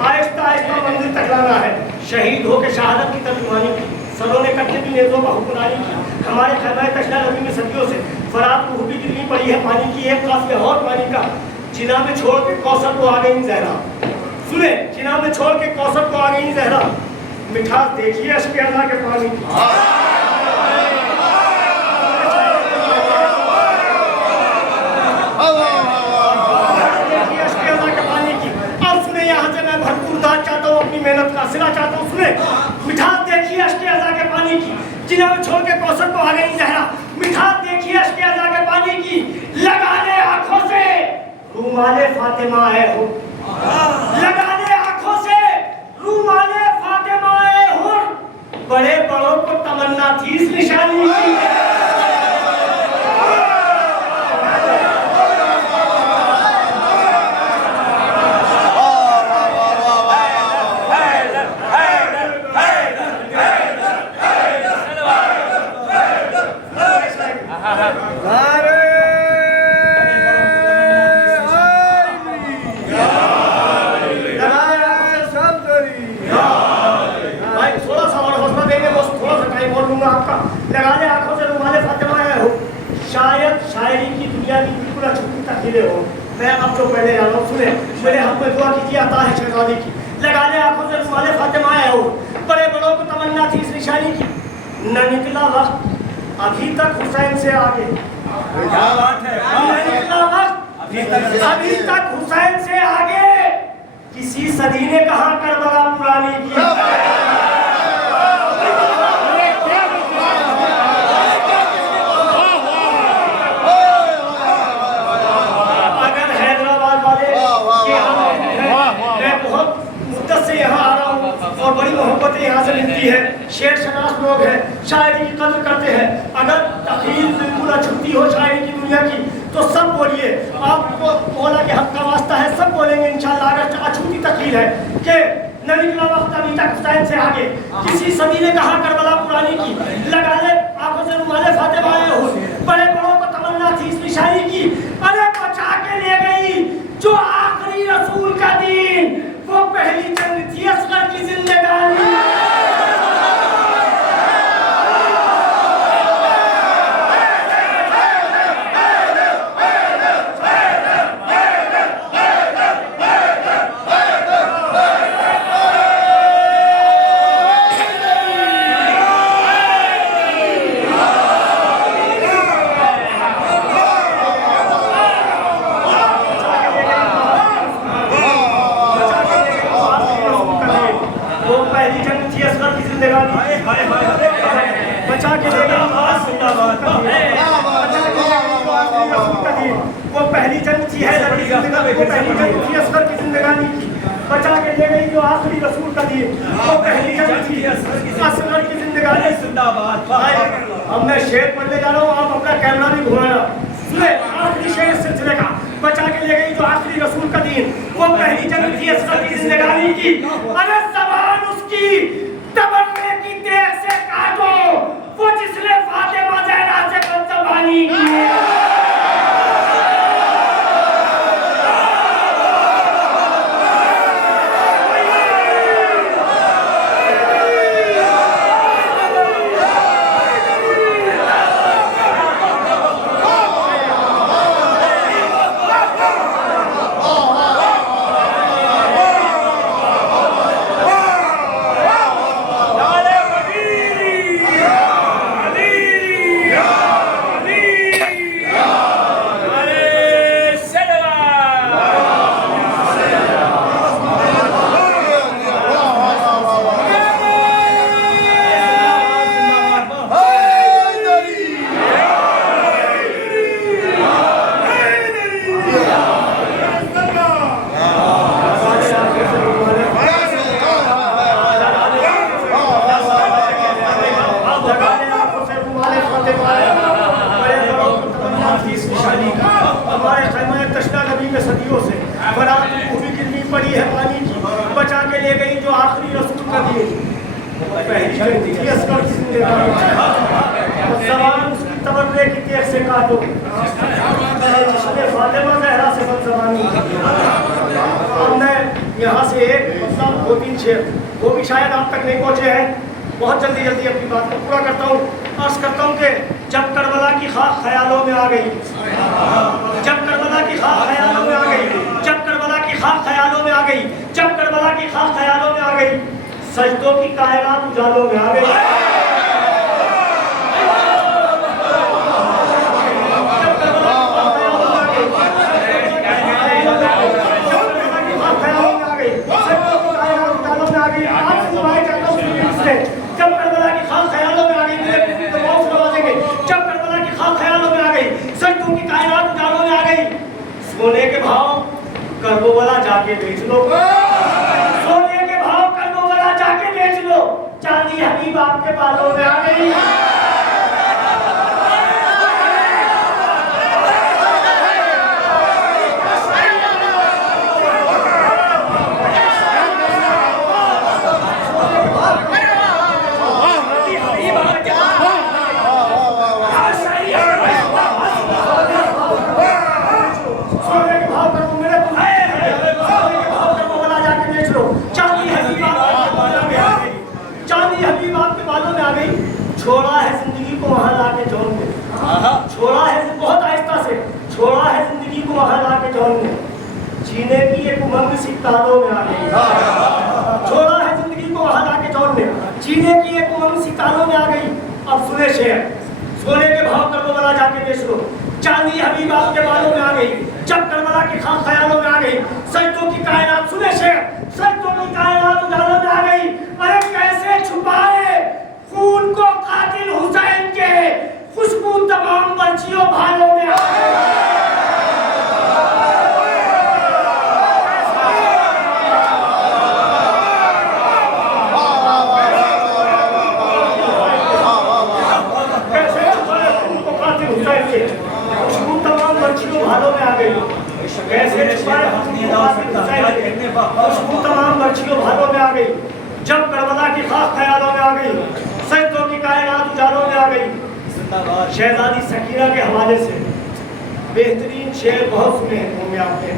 आहिस्ता आहिस्ता मंदिर तक लाना है। शहीद हो के शहादत की तर्जुमानी की, सरों ने कट के भी नेज़ों का हुक्मरानी की, हमारे खैमा तशना नबी में सदियों से फरात रूह भी गिरवी पड़ी है पानी की। एक काफिया और पानी का, चिना में छोड़ के कौसर को आ गई ज़हरा, सुने चिना में छोड़ के कौसर को आ गई ज़हरा, मिठास देखिए अश्क अज़ा के पानी की। मेहनत का सिला चाहता हूँ, सुने मिठास देखिए अश्क अज़ा के पानी की, जिन्हें में छोड़ के कौसर को आ गई ज़हरा, मिठास देखिए अश्क अज़ा के पानी की, लगा ले आँखों से रूमाले फातिमा है हुर, लगा ले आँखों से रूमाले फातिमा है हुर, बड़े बड़ों को तमन्ना थी इस निशानी की। लगा ले आंखों से रुमाले फातिमा है हो, शायद शायरी की दुनिया की बिल्कुल अछूती तकदीरें हो। मैं अब जो पहले आ रहा हूँ, सुने मेरे हम में दुआ कीजिए अता है शहजादी की। लगा ले आंखों से रुमाले फातिमा है हो, बड़े बड़ों को तमन्ना थी इस निशानी की, न निकला वक्त अभी तक हुसैन से आगे, क्या बात है, न निकला वक्त अभी तक हुसैन से आगे, किसी सदी ने कहा करबला पुरानी की। और बड़ी मोहब्बतें यहाँ से मिलती है, शेर शनास लोग हैं, शायरी की कदर करते हैं। अगर तकरीर बिल्कुल अछूती हो शायरी की दुनिया की तो सब बोलिए। आपको मौला के हक का वास्ता है, सब बोलेंगे इंशाअल्लाह। अगर अछूती तकलीफ है कि न निकला वक्त अभी तक हुसैन से आगे। किसी सभी ने कहा करबला पुरानी की, लगा ले आंखों से रुमाले फातिमा हो, बड़े बड़ों को तमन्ना थी इस शायरी की, अरे बचा के ले गई जो आखिरी रसूल का दीन, वो पहली जंग थी असगर की जिंदगानी। बचा के ले गई वो पहली जंग थी है, वो पहली जंग थी असगर की जिंदगानी की। बचा के ले गई जो आखिरी रसूल का दीन, वो पहली जंग थी असगर की जिंदगानी। अब मैं शेर पढ़ने जा रहा हूँ, आप अपना कैमरा भी घुमाना। सुने आखिरी शेर इस सिलसिले का, बचा के ले गई जो आखिरी रसूल का दीन, वो पहली जंग थी असगर की जिंदगानी की। अरे ज़बान उसकी तबर्रे की तेग से काटो, वो जिसने फातिमा ज़हरा से बदज़बानी की है। वो भी शायद आप तक नहीं पहुंचे हैं। बहुत जल्दी जल्दी अपनी बात को पूरा करता हूँ। अर्ज करता हूँ कि जब करबला की खाक ख्यालों में आ गई, जब करबला की खाक ख्यालों में आ गई, जब करबला की खाक ख्यालों में आ गई, जब करबला की खाक ख्यालों में आ गई, सजदों की कायनात उजालों में आ गई। जब करबला की खाक ख्यालों में आ गई, मेरे दबाव से नवाजेंगे, जब करबला की खाक ख्यालों में आ गई, सजदों की कायनात उजालों में आ गई, सोने के भाव करबला जाके बेच लो, सोने के भाव करबला जाके बेच लो, चांदी हबीब आपके बालों में आ गई। छोड़ा है जिंदगी को वहां लाके जौन ने, छोड़ा है बहुत आहिस्ता से, छोड़ा है जिंदगी को वहां लाके जौन ने, जीने की एक उमंग सितारों में आ गई। छोड़ा है जिंदगी को वहां लाके जौन ने, जीने की एक उमंग सितारों में आ गई। अब सुने शेर, सोने के भाव करबला जाके बेच लो, चांदी हबीब आपके बालों में आ गई, जब करबला की खाक ख्यालों में आ गई, सजदों की कायनात, सुने शेर, सजदों की कायनात उजालों में आ गई। अरे कैसे छुपाए खून को कातिल हुसैन के, खुशबू तमाम बच्चियों भालों में आ गई। कैसे छुपाए खून को कातिल हुसैन के, खुशबू तमाम बच्चियों भालों में आ गई, जब करबला की खाक ख्यालों में आ गई, सजदों की कायनात उजालों में आ गई। शहजादी सकीना के हवाले से बेहतरीन शेर बहुत सुने होंगे आपने।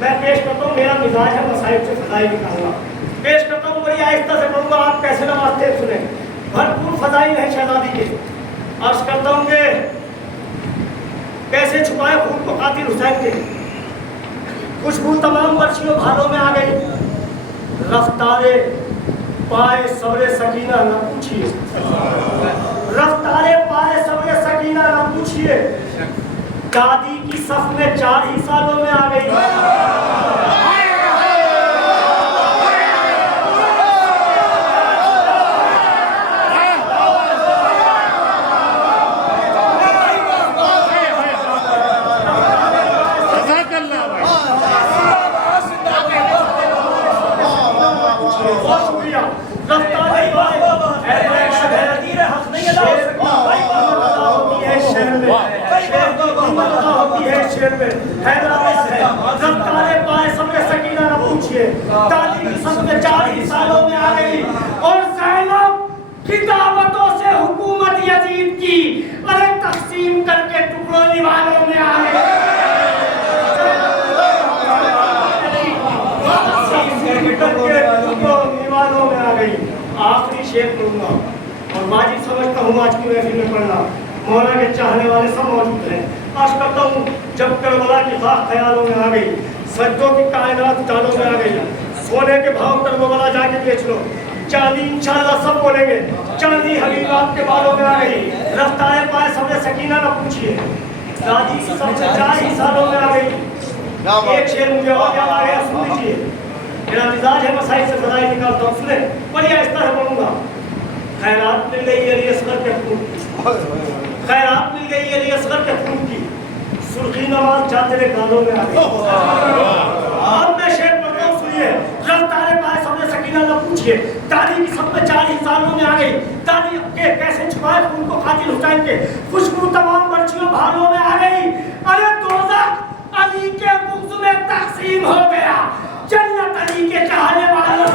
मैं पेश करता हूँ, मेरा मिजाज है मसाइब से फजाइल निकालूंगा, पेश करता हूँ, बड़ी आहिस्ता से पढ़ूंगा, आप कैसे नवाजते सुने। भरपूर फजाइल है शहजादी के। अर्ज करता हूँ कि कैसे छुपाए खून को कातिल हुसैन के, खुशबू तमाम बर्शियों भालों में आ गई, रफ्तारे पाए सब्रे सकीना न पूछिए, रफ्तारे पाए सब्रे सकीना न पूछिए, दादी की सफ में 4 ही सालों में आ गई। दादी की सब में 4 ही सालों में आ गई और ज़ैनब की दावतों से हुकूमत यजीद की अरे तकसीम करके टुकड़ों निवालों में आ गई। आखिरी शेर पढ़ूंगा और वाजिब समझता हूँ आज की महफिल में पढ़ना, मौला के चाहने वाले सब मौजूद हैं। आज करता हूँ, जब करबला की खाक ख्यालों में आ गई, सजदों की कायनात तालों में आ गई, सोने के भाव करबला जाके बेच लो, चांदी इंशाल्लाह सब बोलेंगे, चांदी हबीब आपके बालों में आ गई, रफ्तार पाए सबने सकीना न पूछिए, दादी की सबसे 4 ही सालों में आ गई। एक शेर मुझे और याद आ गया, सुन लीजिए, मेरा मिजाज है मसाइल से फजाइल निकालता हूँ, सुने, बढ़िया इस तरह पढ़ूंगा। खैरात मिल गई अली असगर के खून की, खैरात मिल गई अली असगर के खून की, सुर्खी नमाज जाते रहे गालों में आ गई। अब मैं शेर पढ़ता हूँ, सुनिए, रफ्तारे पाए सबने सकीना न पूछिए, दादी की सब में 4 ही सालों में आ गई, दादी के कैसे छुपाए खून को कातिल हुसैन के, खुशबू तमाम बर्चियों भालों में आ गई। अरे दोज़ख अली के बुग़्ज़ में तक़सीम हो गया, जन्नत अली के चाहने वालों से।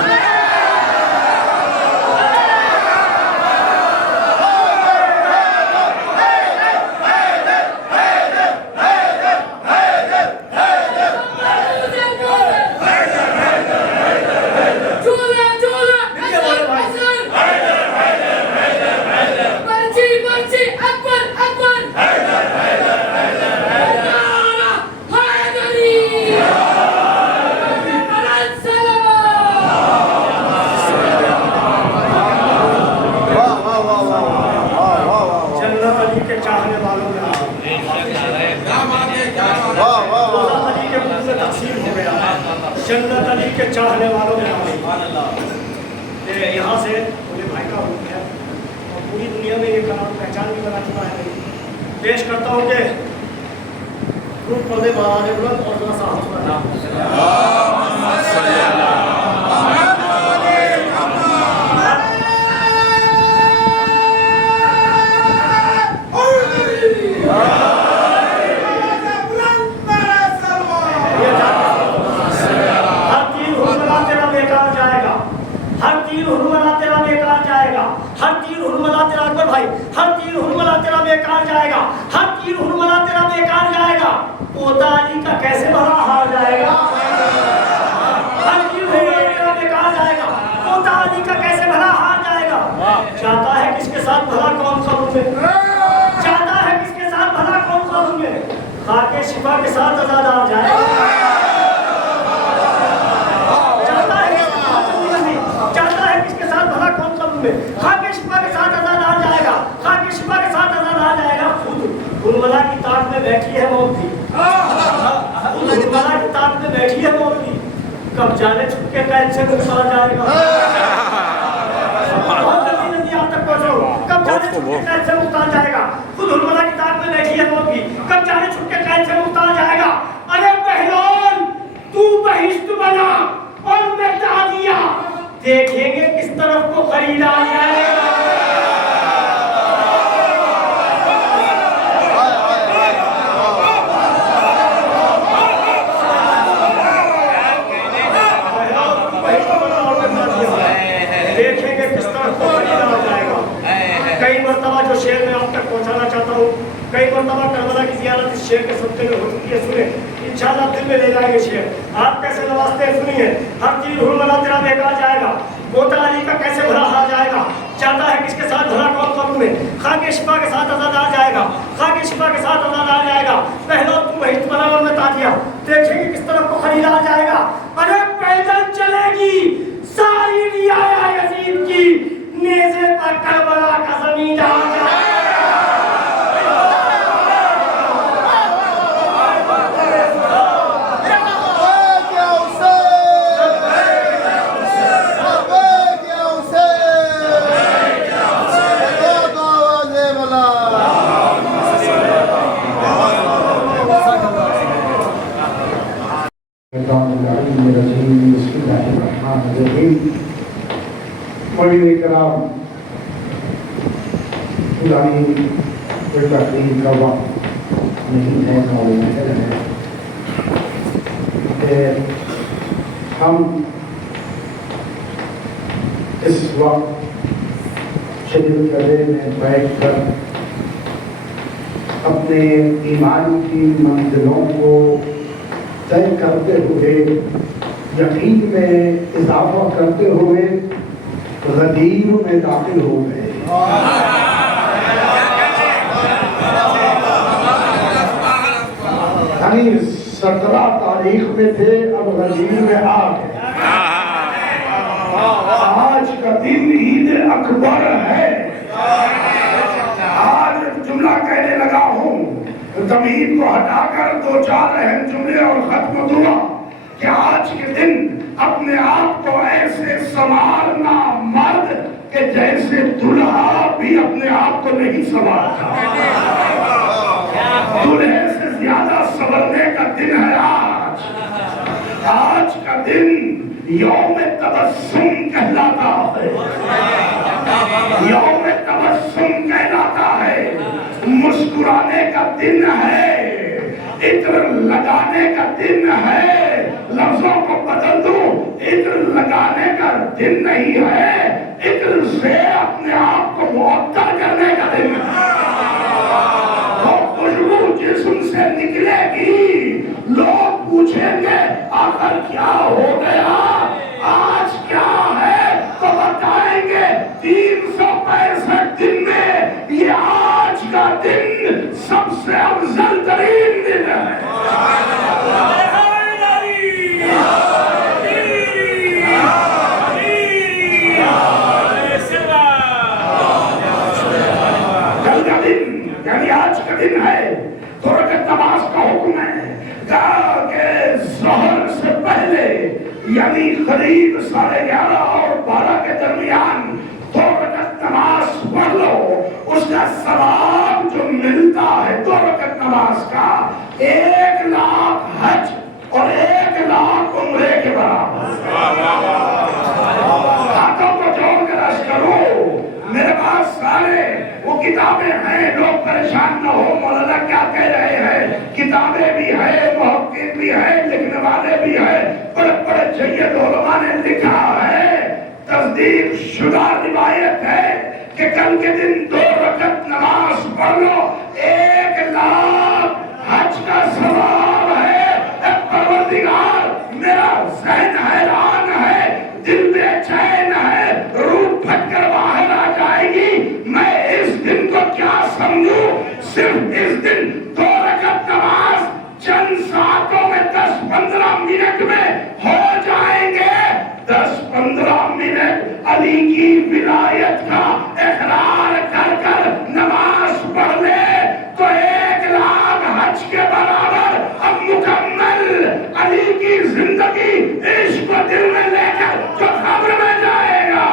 जन्नत अली के चाहने वालों में यहाँ से बोले भाई का हुक्म है और पूरी दुनिया में ये कलाम पहचान भी बना चुका है। पेश करता हूँ कि ग्रुप पर्दे बाराने बुलंद और थोड़ा सा हर तीर हुरमला तेरा अकबर भाई, हर तीर हुरमला तेरा बेकार जाएगा, हर तीर हुरमला तेरा बेकार जाएगा, पोता अली का कैसे भला हार जाएगा। हर तीर हुरमला तेरा बेकार जाएगा, पोता अली का कैसे भला हार जाएगा। चाहता है किसके साथ भला कौन सा रूम में, चाहता है किसके साथ भला कौन सा रूम में, खाके शिफा के साथ आजाद आ जाएगा। खाके शिफा के साथ आजाद आ जाएगा, खाके शिफा के साथ आजाद आ जाएगा। खुद हुरमला की ताक में बैठी है मौत भी, खुद हुरमला की ताक में बैठी है मौत भी, कब जाने छुपके कैद से गुजर जाएगा। बहुत जल्दी आप तक पहुंचो, कब जाने छुपके कैद से मुक्तार जाएगा। खुद हुरमला की ताक में बैठी है मौत भी, कब जाने छुपके कैद से मुक्तार जाएगा। अरे पहलवान तू बहिश्त बना और मैं तालिया, देखेंगे किस तरफ को खरीदा जाएगा। कई मरतबा करबला की ज़ियारत इस शेर के सदक़े में हो चुकी है, सुने इंशाअल्लाह दिल में ले जाएंगे शेर। आप कैसे नवाजते हैं सुनिए। हर चीज़ हुरमला तेरा बेकार जाएगा, मोता अली का कैसे भला हार जाएगा, चाहता है किसके साथ भला कौन करूँ मैं, खाके शिफा के साथ आजाद आ जाएगा, खाके शिफा के साथ आजाद आ जाएगा, पहला तू वही बनावर में ताजिया, देखेंगे किस तरफ को खरीदा जाएगा। अरे पैदल चलेगी सारी रियाया यजीद की, नेज़े पर करबला का ज़मीन आ जाएगा। कराम पुरानी कोई तकलीफ का वक्त नहीं है, मालूम है कि हम इस वक्त शरीफ गले में बैठ कर अपने ईमान की मंजिलों को तय करते हुए, यकीन में इजाफा करते हुए गदीर में दाखिल हो गए। यानी 17 तारीख में थे, अब गदीर में आ गए। आज का दिन ईद अकबर है। आज जुमला कहने लगा हूँ, ज़मीन को हटाकर 2-4 अहम जुमले और खत्म दूंगा कि आज के दिन अपने आप को ऐसे संवारना मर्द के जैसे दुल्हा भी अपने आप को नहीं संवारता। दुल्हे से ज्यादा संवरने का दिन है आज। आज का दिन यौम तबस्सुम कहलाता है। यौम तबस्सुम कहलाता है, मुस्कुराने का दिन है, इत्र लगाने का दिन है। लफ्जों को बदल दो, इत्र लगाने का दिन नहीं है, इत्र से अपने आप को मुअत्तर करने का दिन है। वो खुशबू जिस्म से निकलेगी, लोग पूछेंगे आखिर क्या हो गया, आज क्या है, तो बताएंगे 365 दिन में ये आज का दिन सबसे अफजल तरीन दिन है। कल का दिन यानी आज का दिन है, तो रकअत नमाज का हुक्म है कि ज़ोहर से पहले यानी करीब 11:30 और 12 के दरमियान 2 रकअत नमाज पढ़ लो। उसका सवाब जो मिलता है 2 रकअत नमाज का 1 लाख हज और 1 लाख उम्रे के बराबर। हाथों को जोड़कर अर्ज़ करो, मेरे पास सारे वो किताबें हैं, लोग परेशान न हो मौलाना क्या कह रहे हैं। किताबें भी है, मुहक्किक भी है, लिखने वाले भी है, बड़े सैयद उलमा ने लिखा है। तस्दीक शुदा रिवायत है कि कल के दिन 2 रकअत नमाज पढ़ लो, 1 लाख हज का सवाब है। परवरदिगार, मेरा ज़हन हैरान है, दिल बेचैन है, रूह फट कर बाहर आ जाएगी। मैं इस दिन को क्या समझूं? सिर्फ इस दिन 2 रकअत नमाज चंद सातों में 10-15 मिनट में हो जाएंगे। 10-15 मिनट अली की विलायत का इकरार कर कर नमाज पढ़ ले तो 1 लाख हज के बराबर अब मुकम्मल अली की जिंदगी इश्क को दिल में लेकर जो कब्र में जाएगा,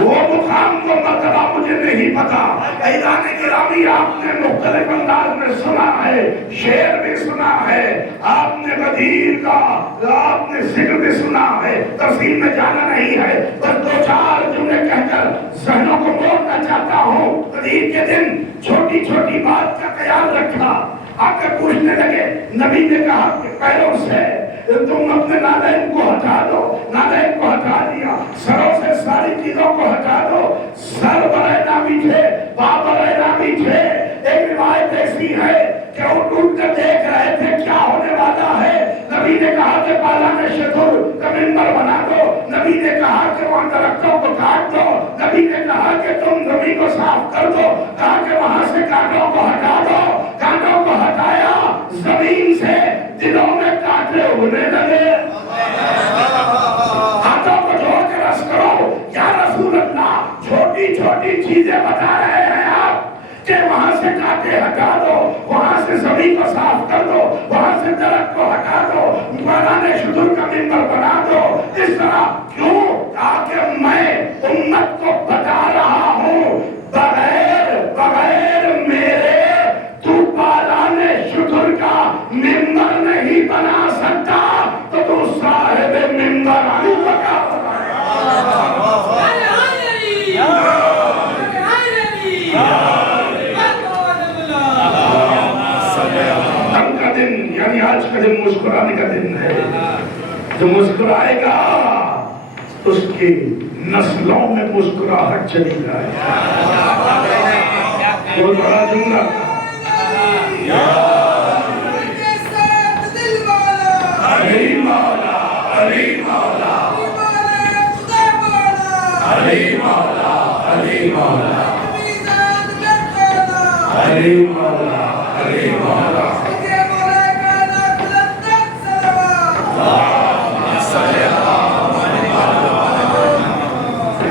वो मुकाम को मर्तबा मुझे नहीं पता। ऐलान गिरामी आपने मुख्तलिफ अंदाज में सुना है, शेर भी सुना है, आपने गदीर का आपने जिक्र भी सुना है, तफसील में जाना नहीं है, बस 2-4 जुमले कहकर ज़हनों को मोड़ना चाहता हूँ। गदीर के दिन छोटी छोटी बात का ख्याल रखा। आकर पूछने लगे, नबी ने कहा कि पैरों से तुम अपने नादैन को हटा दो। नादैन को हटा दिया, सरों से सारी चीजों कांटों को हटा दो। सर बरैना भी थे, पाँव बरैना भी थे। एक रिवायत ऐसी है कि वो टूट कर देख रहे थे क्या होने वाला है। नबी ने कहा कि पालाने शतुर का मिंबर बना दो। नबी ने कहा कि वहाँ दरख्तों को काट दो। नबी ने कहा कि तुम जमीन को साफ कर दो। कहा कि वहाँ से कांटों को हटा दो। कांटों को हटाया, जमीन से दिलों में कांटे उड़ने लगे। हाथों को जोड़ कर रस करो, या रसूल अल्लाह, छोटी छोटी चीजें बता रहे हैं आप कि वहां से कांटे हटा दो, वहां से जमीन को साफ कर दो, वहां से दरख्त को हटा दो, मौलाना शुदूर का मिंबर बना दो। इस तरह क्यों? ताकि मैं उम्मत को बता रहा हूँ बगैर मेरे तू पालाने शुदूर का मिंबर नहीं बना सकता, तो तू साहिब मिंबर अली बका। यानी आज का दिन मुस्कुराने का दिन है। जो मुस्कुराएगा उसकी नस्लों में मुस्कुराहट चली जाएगी। बहुत बड़ा जुमला अली मौला, अली मौला, अली मौला, अली मौला, अली मौला, अली मौला।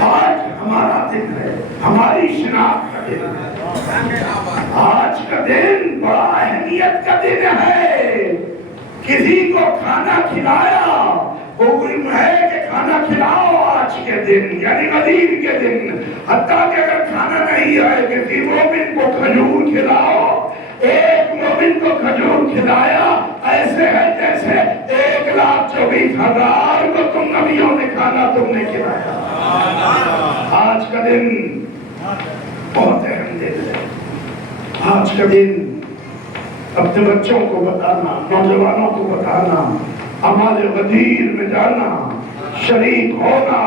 आज हमारा दिन है, हमारी शिनाख्त का दिन है। आज का दिन बड़ा अहमियत का दिन है। किसी को खाना खिलाया, हुक्म है कि खाना खिलाओ आज के दिन, यानी गदीर के दिन। हत्ता कि अगर खाना नहीं है किसी मोमिन को खजूर खिलाओ। एक मोमिन को खजूर खिलाया ऐसे है जैसे 1,24,000 को तुम नबियों ने खाना तुमने खिलाया। आज का दिन बहुत अहम दिन है। आज का दिन अपने बच्चों को बताना, नौजवानों को बताना, हमारे गदीर में जाना, शरीक होना,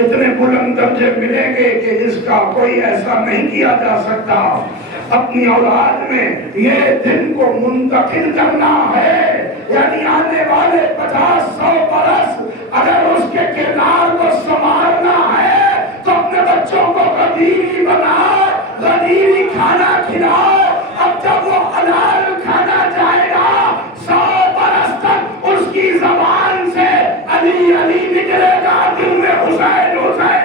इतने बुलंद दर्जे मिलेंगे कि जिसका कोई ऐसा नहीं किया जा सकता। अपनी औलाद में ये दिन को मुंतकिल करना है, यानी आने वाले 50-100 बरस अगर उसके किरदार को संभालना है तो अपने बच्चों को गदीरी बनाओ, गदीरी खाना खिलाओ। अब जब वो हलाल खाना जाएगा 100 बरस तक उसकी जबान से अली अली निकलेगा, दिल में हुसैन हुसैन।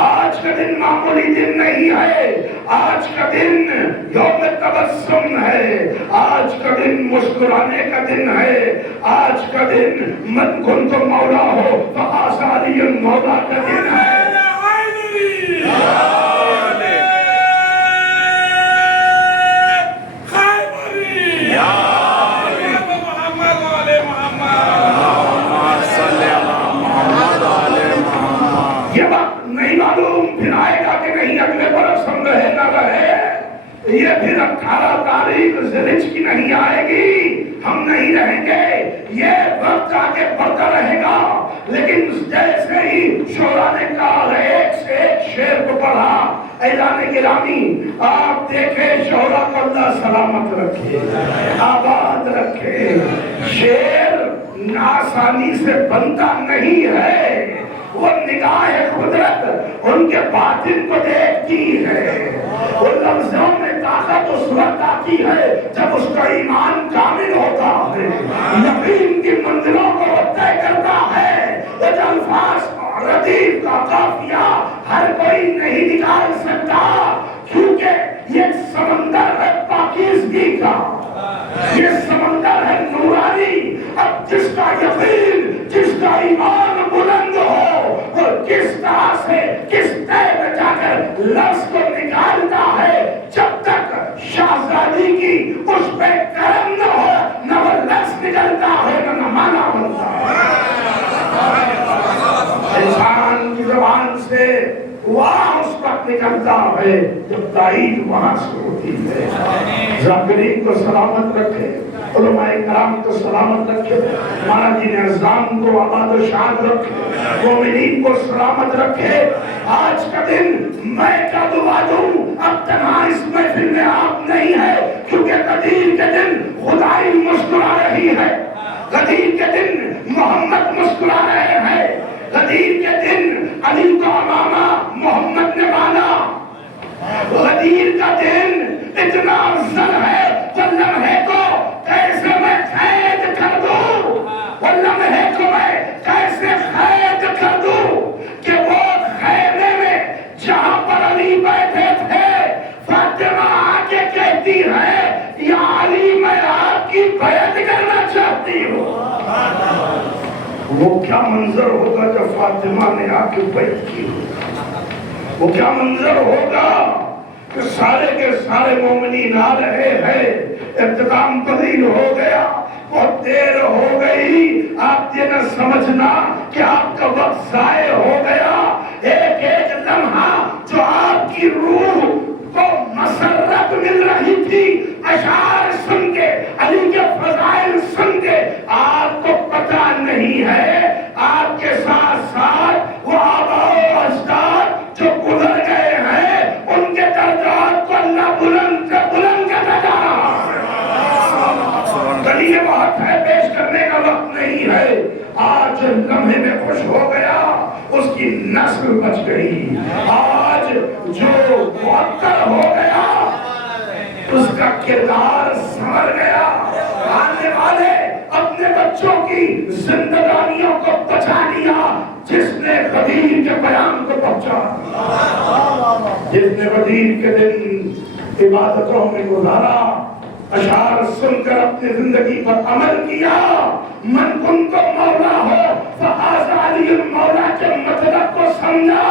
आज का दिन मामूली दिन नहीं है। आज का दिन यौम तबस्सुम है। आज का दिन मुस्कुराने का दिन है। आज का दिन मन कुंत मौला हो तो आसारियन मौला का दिन है। ये बात नहीं मालूम फिर आएगा कि नहीं, अगले बरस हम रहे न रहे। ये फिर 18 तारीख ज़िलहिज की नहीं आएगी, हम नहीं रहेंगे। ये वक्त आगे बढ़ता रहेगा। लेकिन जैसे ही शोरा ने कहा एक से एक शेर को पढ़ा, ऐलान गिरामी आप देखे शोरा को अल्लाह सलामत रखे, आबाद रखे। शेर आसानी से बनता नहीं है। वो निगाह कुदरत उनके बातिन को देखती है। वो लफ्जों में ताकत उस वक्त आती है जब उसका ईमान कामिल होता है, यकीन की मंजिलों को तय करता है। वो जो अल्फाज रदीफ का काफिया हर कोई नहीं निकाल सकता, क्योंकि ये समंदर है पाकीज़गी का, ये समंदर है नूरानी। अब जिसका यकीन, जिसका ईमान बुलंद हो, वो किस तरह से किस तय में जाकर लफ्ज को निकालता है। जब तक शाहजादी की उस पे करम न हो, न वो लफ्ज निकलता है न माना बनता है। इंसान की ज़बान से वहाँ उस वक्त निकलता है जब ताईद वहाँ से होती है। ज़ाकिरीन को सलामत रखे। علماء کرام کو سلامت رکھے، مہاراج نظام کو آباد و شاد رکھے، مومنین کو سلامت رکھے۔ آج کا دن میں کیا دعا دوں، اب تنہا اس محفل میں آپ نہیں ہے، کیونکہ غدیر کے دن خدائی مسکرا رہی ہے، غدیر کے دن محمد مسکرا رہے ہیں، غدیر کے دن علی کو امامہ محمد نے باندھا، غدیر کا دن اتنا افضل ہے، وہ لمحے کو کیسے میں قید کر دوں، وہ لمحے کو میں کیسے قید کر دوں کہ وہ خیمے میں جہاں پر علی بیٹھے تھے، فاطمہ آ کے کہتی ہے یا علی میں آپ کی بیعت کرنا چاہتی ہوں۔ وہ کیا منظر ہوگا جب فاطمہ نے آ کے بیعت کی، وہ کیا منظر ہوگا کہ سارے کے سارے مومنین آ رہے ہیں، اختتام پذیر ہو گیا، بہت دیر ہو گئی، آپ یہ نہ سمجھنا کہ آپ کا وقت ضائع ہو گیا، ایک ایک لمحہ جو آپ کی روح کو مسرت مل رہی تھی اشعار سن کے، علی کے فضائل سن کے، آپ کو پتہ نہیں ہے آپ کے ساتھ ساتھ وہ آباء و اجداد جو گزر گئے ہیں ان کے درجات کو اللہ بلند سے بلند کرتا جا رہا ہے۔ دلیل بہت ہے، پیش کرنے کا وقت نہیں ہے۔ آج لمحے میں خوش ہو گیا، اس کی نسل بچ گئی۔ آج جو معطل ہو گیا اس کا کردار سنور گیا۔ آنے والے اپنے بچوں کی زندگانیوں کو بچا لیا جس نے غدیر کے بیان کو پہنچا، جس نے غدیر کے دن عبادتوں میں گزارا، اشعار سن کر اپنی زندگی پر عمل کیا۔ من کنت مولا ہو فہذا علی المولا کے مطلب کو سمجھا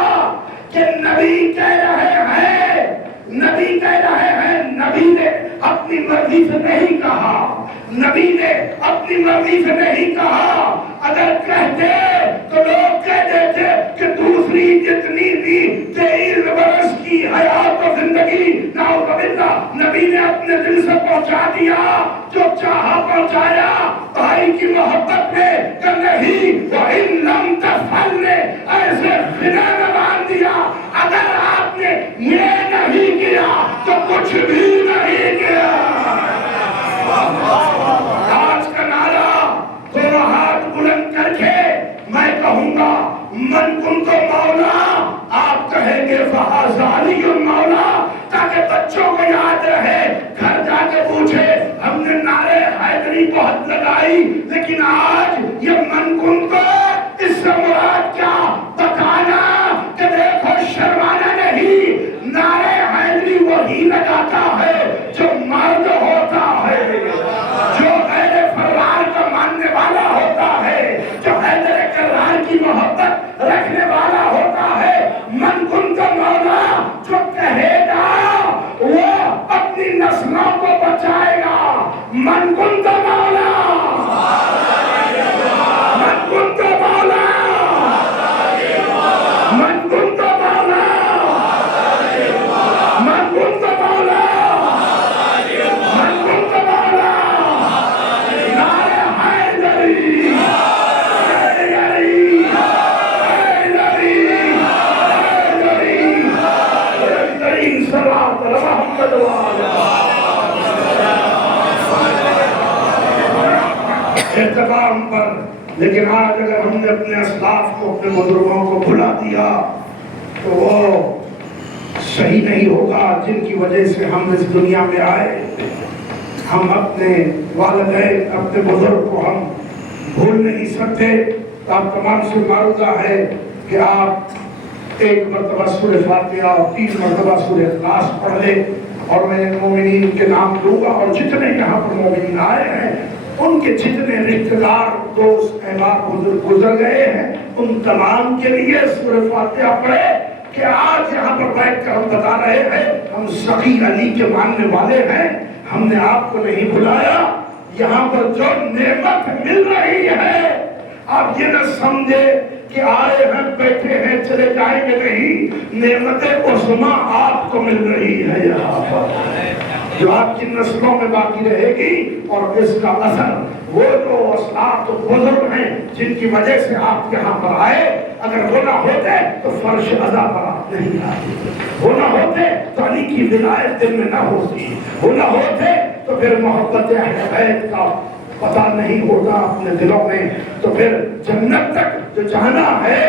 کہ نبی کہہ رہے ہیں، نبی کہہ رہے ہیں، نبی نے اپنی مرضی سے نہیں کہا، نبی نے اپنی مرضی سے نہیں کہا، اگر کہتے تو لوگ کہہ دیتے کہ دوسری جتنی بھی 23 برس کی حیات و زندگی نعوذ باللہ نبی نے اپنے دل سے پہنچا دیا، جو چاہا پہنچایا بھائی کی محبت میں کہ نہیں، وَإِن لَمْ تَفْعَلْ نے ایسے خدا میں باندھ دیا، اگر آپ نے یہ نہیں کیا تو کچھ بھی نہیں کیا۔ آج کا نعرہ دونوں ہاتھ بلند کر کے میں کہوں گا من کنت مولا، آپ کہیں گے فہذا علی المولا، تاکہ بچوں کو یاد رہے، گھر جا کے پوچھے ہم نے نعرے حیدری بہت لگائی لیکن آج یہ من کنت اس سے مراد کیا بتانا کہ دیکھو شرمانا نہیں، نعرے حیدری وہی لگاتا ہے جو مرد ہوتا ہے، جو غیر فرار کا ماننے والا ہوتا ہے، جو حیدر کرار کی محبت رکھنے والا ہوتا ہے۔ من کنت مولا جو کہے گا وہ اپنی نسلوں کو بچائے گا۔ من کنت مولا، من کنت مولا، من کنت مولا، من کنت مولا، من کنت مولا، نعرہ حیدری، حیدری، حیدری، حیدری، حیدری، صلوات محمد احترام پر۔ لیکن آج اگر ہم نے اپنے اسلاف کو، اپنے بزرگوں کو بھلا دیا تو وہ صحیح نہیں ہوگا، جن کی وجہ سے ہم اس دنیا میں آئے۔ ہم اپنے والدین، اپنے بزرگ کو ہم بھول نہیں سکتے۔ آپ تمام سے معروضہ ہے کہ آپ ایک مرتبہ سورہ فاتحہ اور 3 مرتبہ سورہ اخلاص پڑھ لیں، اور میں مومنین کے نام لوں گا، اور جتنے یہاں پر مومنین آئے ہیں ان کے جتنے رشتہ دار، دوست، احباب، بزرگ گزر گئے ہیں، ان تمام کے لیے سورہ فاتحہ پڑھے کہ آج یہاں پر بیٹھ کر ہم بتا رہے ہیں ہم سخی علی کے ماننے والے ہیں، ہم نے آپ کو نہیں بلایا۔ یہاں پر جو نعمت مل رہی ہے آپ یہ نہ سمجھے کہ آئے ہیں بیٹھے ہیں چلے جائیں گے، نہیں، نعمت عظمیٰ آپ کو مل رہی ہے۔ یہاں پر जो आपकी नस्लों में बाकी रहेगी, और इसका असर वो जो असलाफ बुजुर्ग हैं जिनकी वजह से आप यहाँ पर आए, अगर वो ना होते तो फर्श अज़ा पर आप नहीं आए, वो ना होते तो अली की विलायत दिल में ना होती, वो ना होते तो फिर मोहब्बत अहले बैत का पता नहीं होता अपने दिलों में, तो फिर जन्नत तक जो जाना है,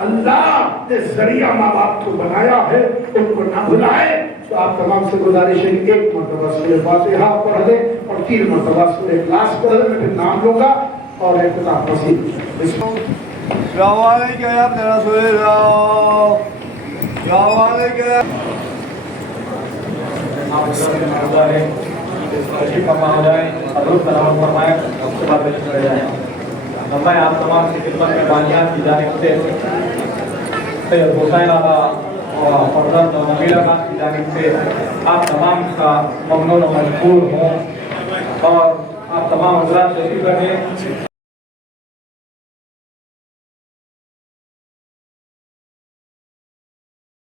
अल्लाह ने जरिया माँ बाप को बनाया है, उनको ना भुलाए। तो आप तमाम से गुजारिश है कि एक मरतबा सूरह फातिहा पढ़ लें और 3 मरतबा सूरह इखलास पढ़ लें। मैं फिर नाम लूंगा और इख्तिताम मसीह आप तमाम की खिदमत में बानियात की जानिब से सैयद हुसैन आगा और फरजंद और नबीला खान की जानिब से आप तमाम का ममनून और मशकूर हूँ, और आप तमाम हज़रात तशरीफ़ रखें।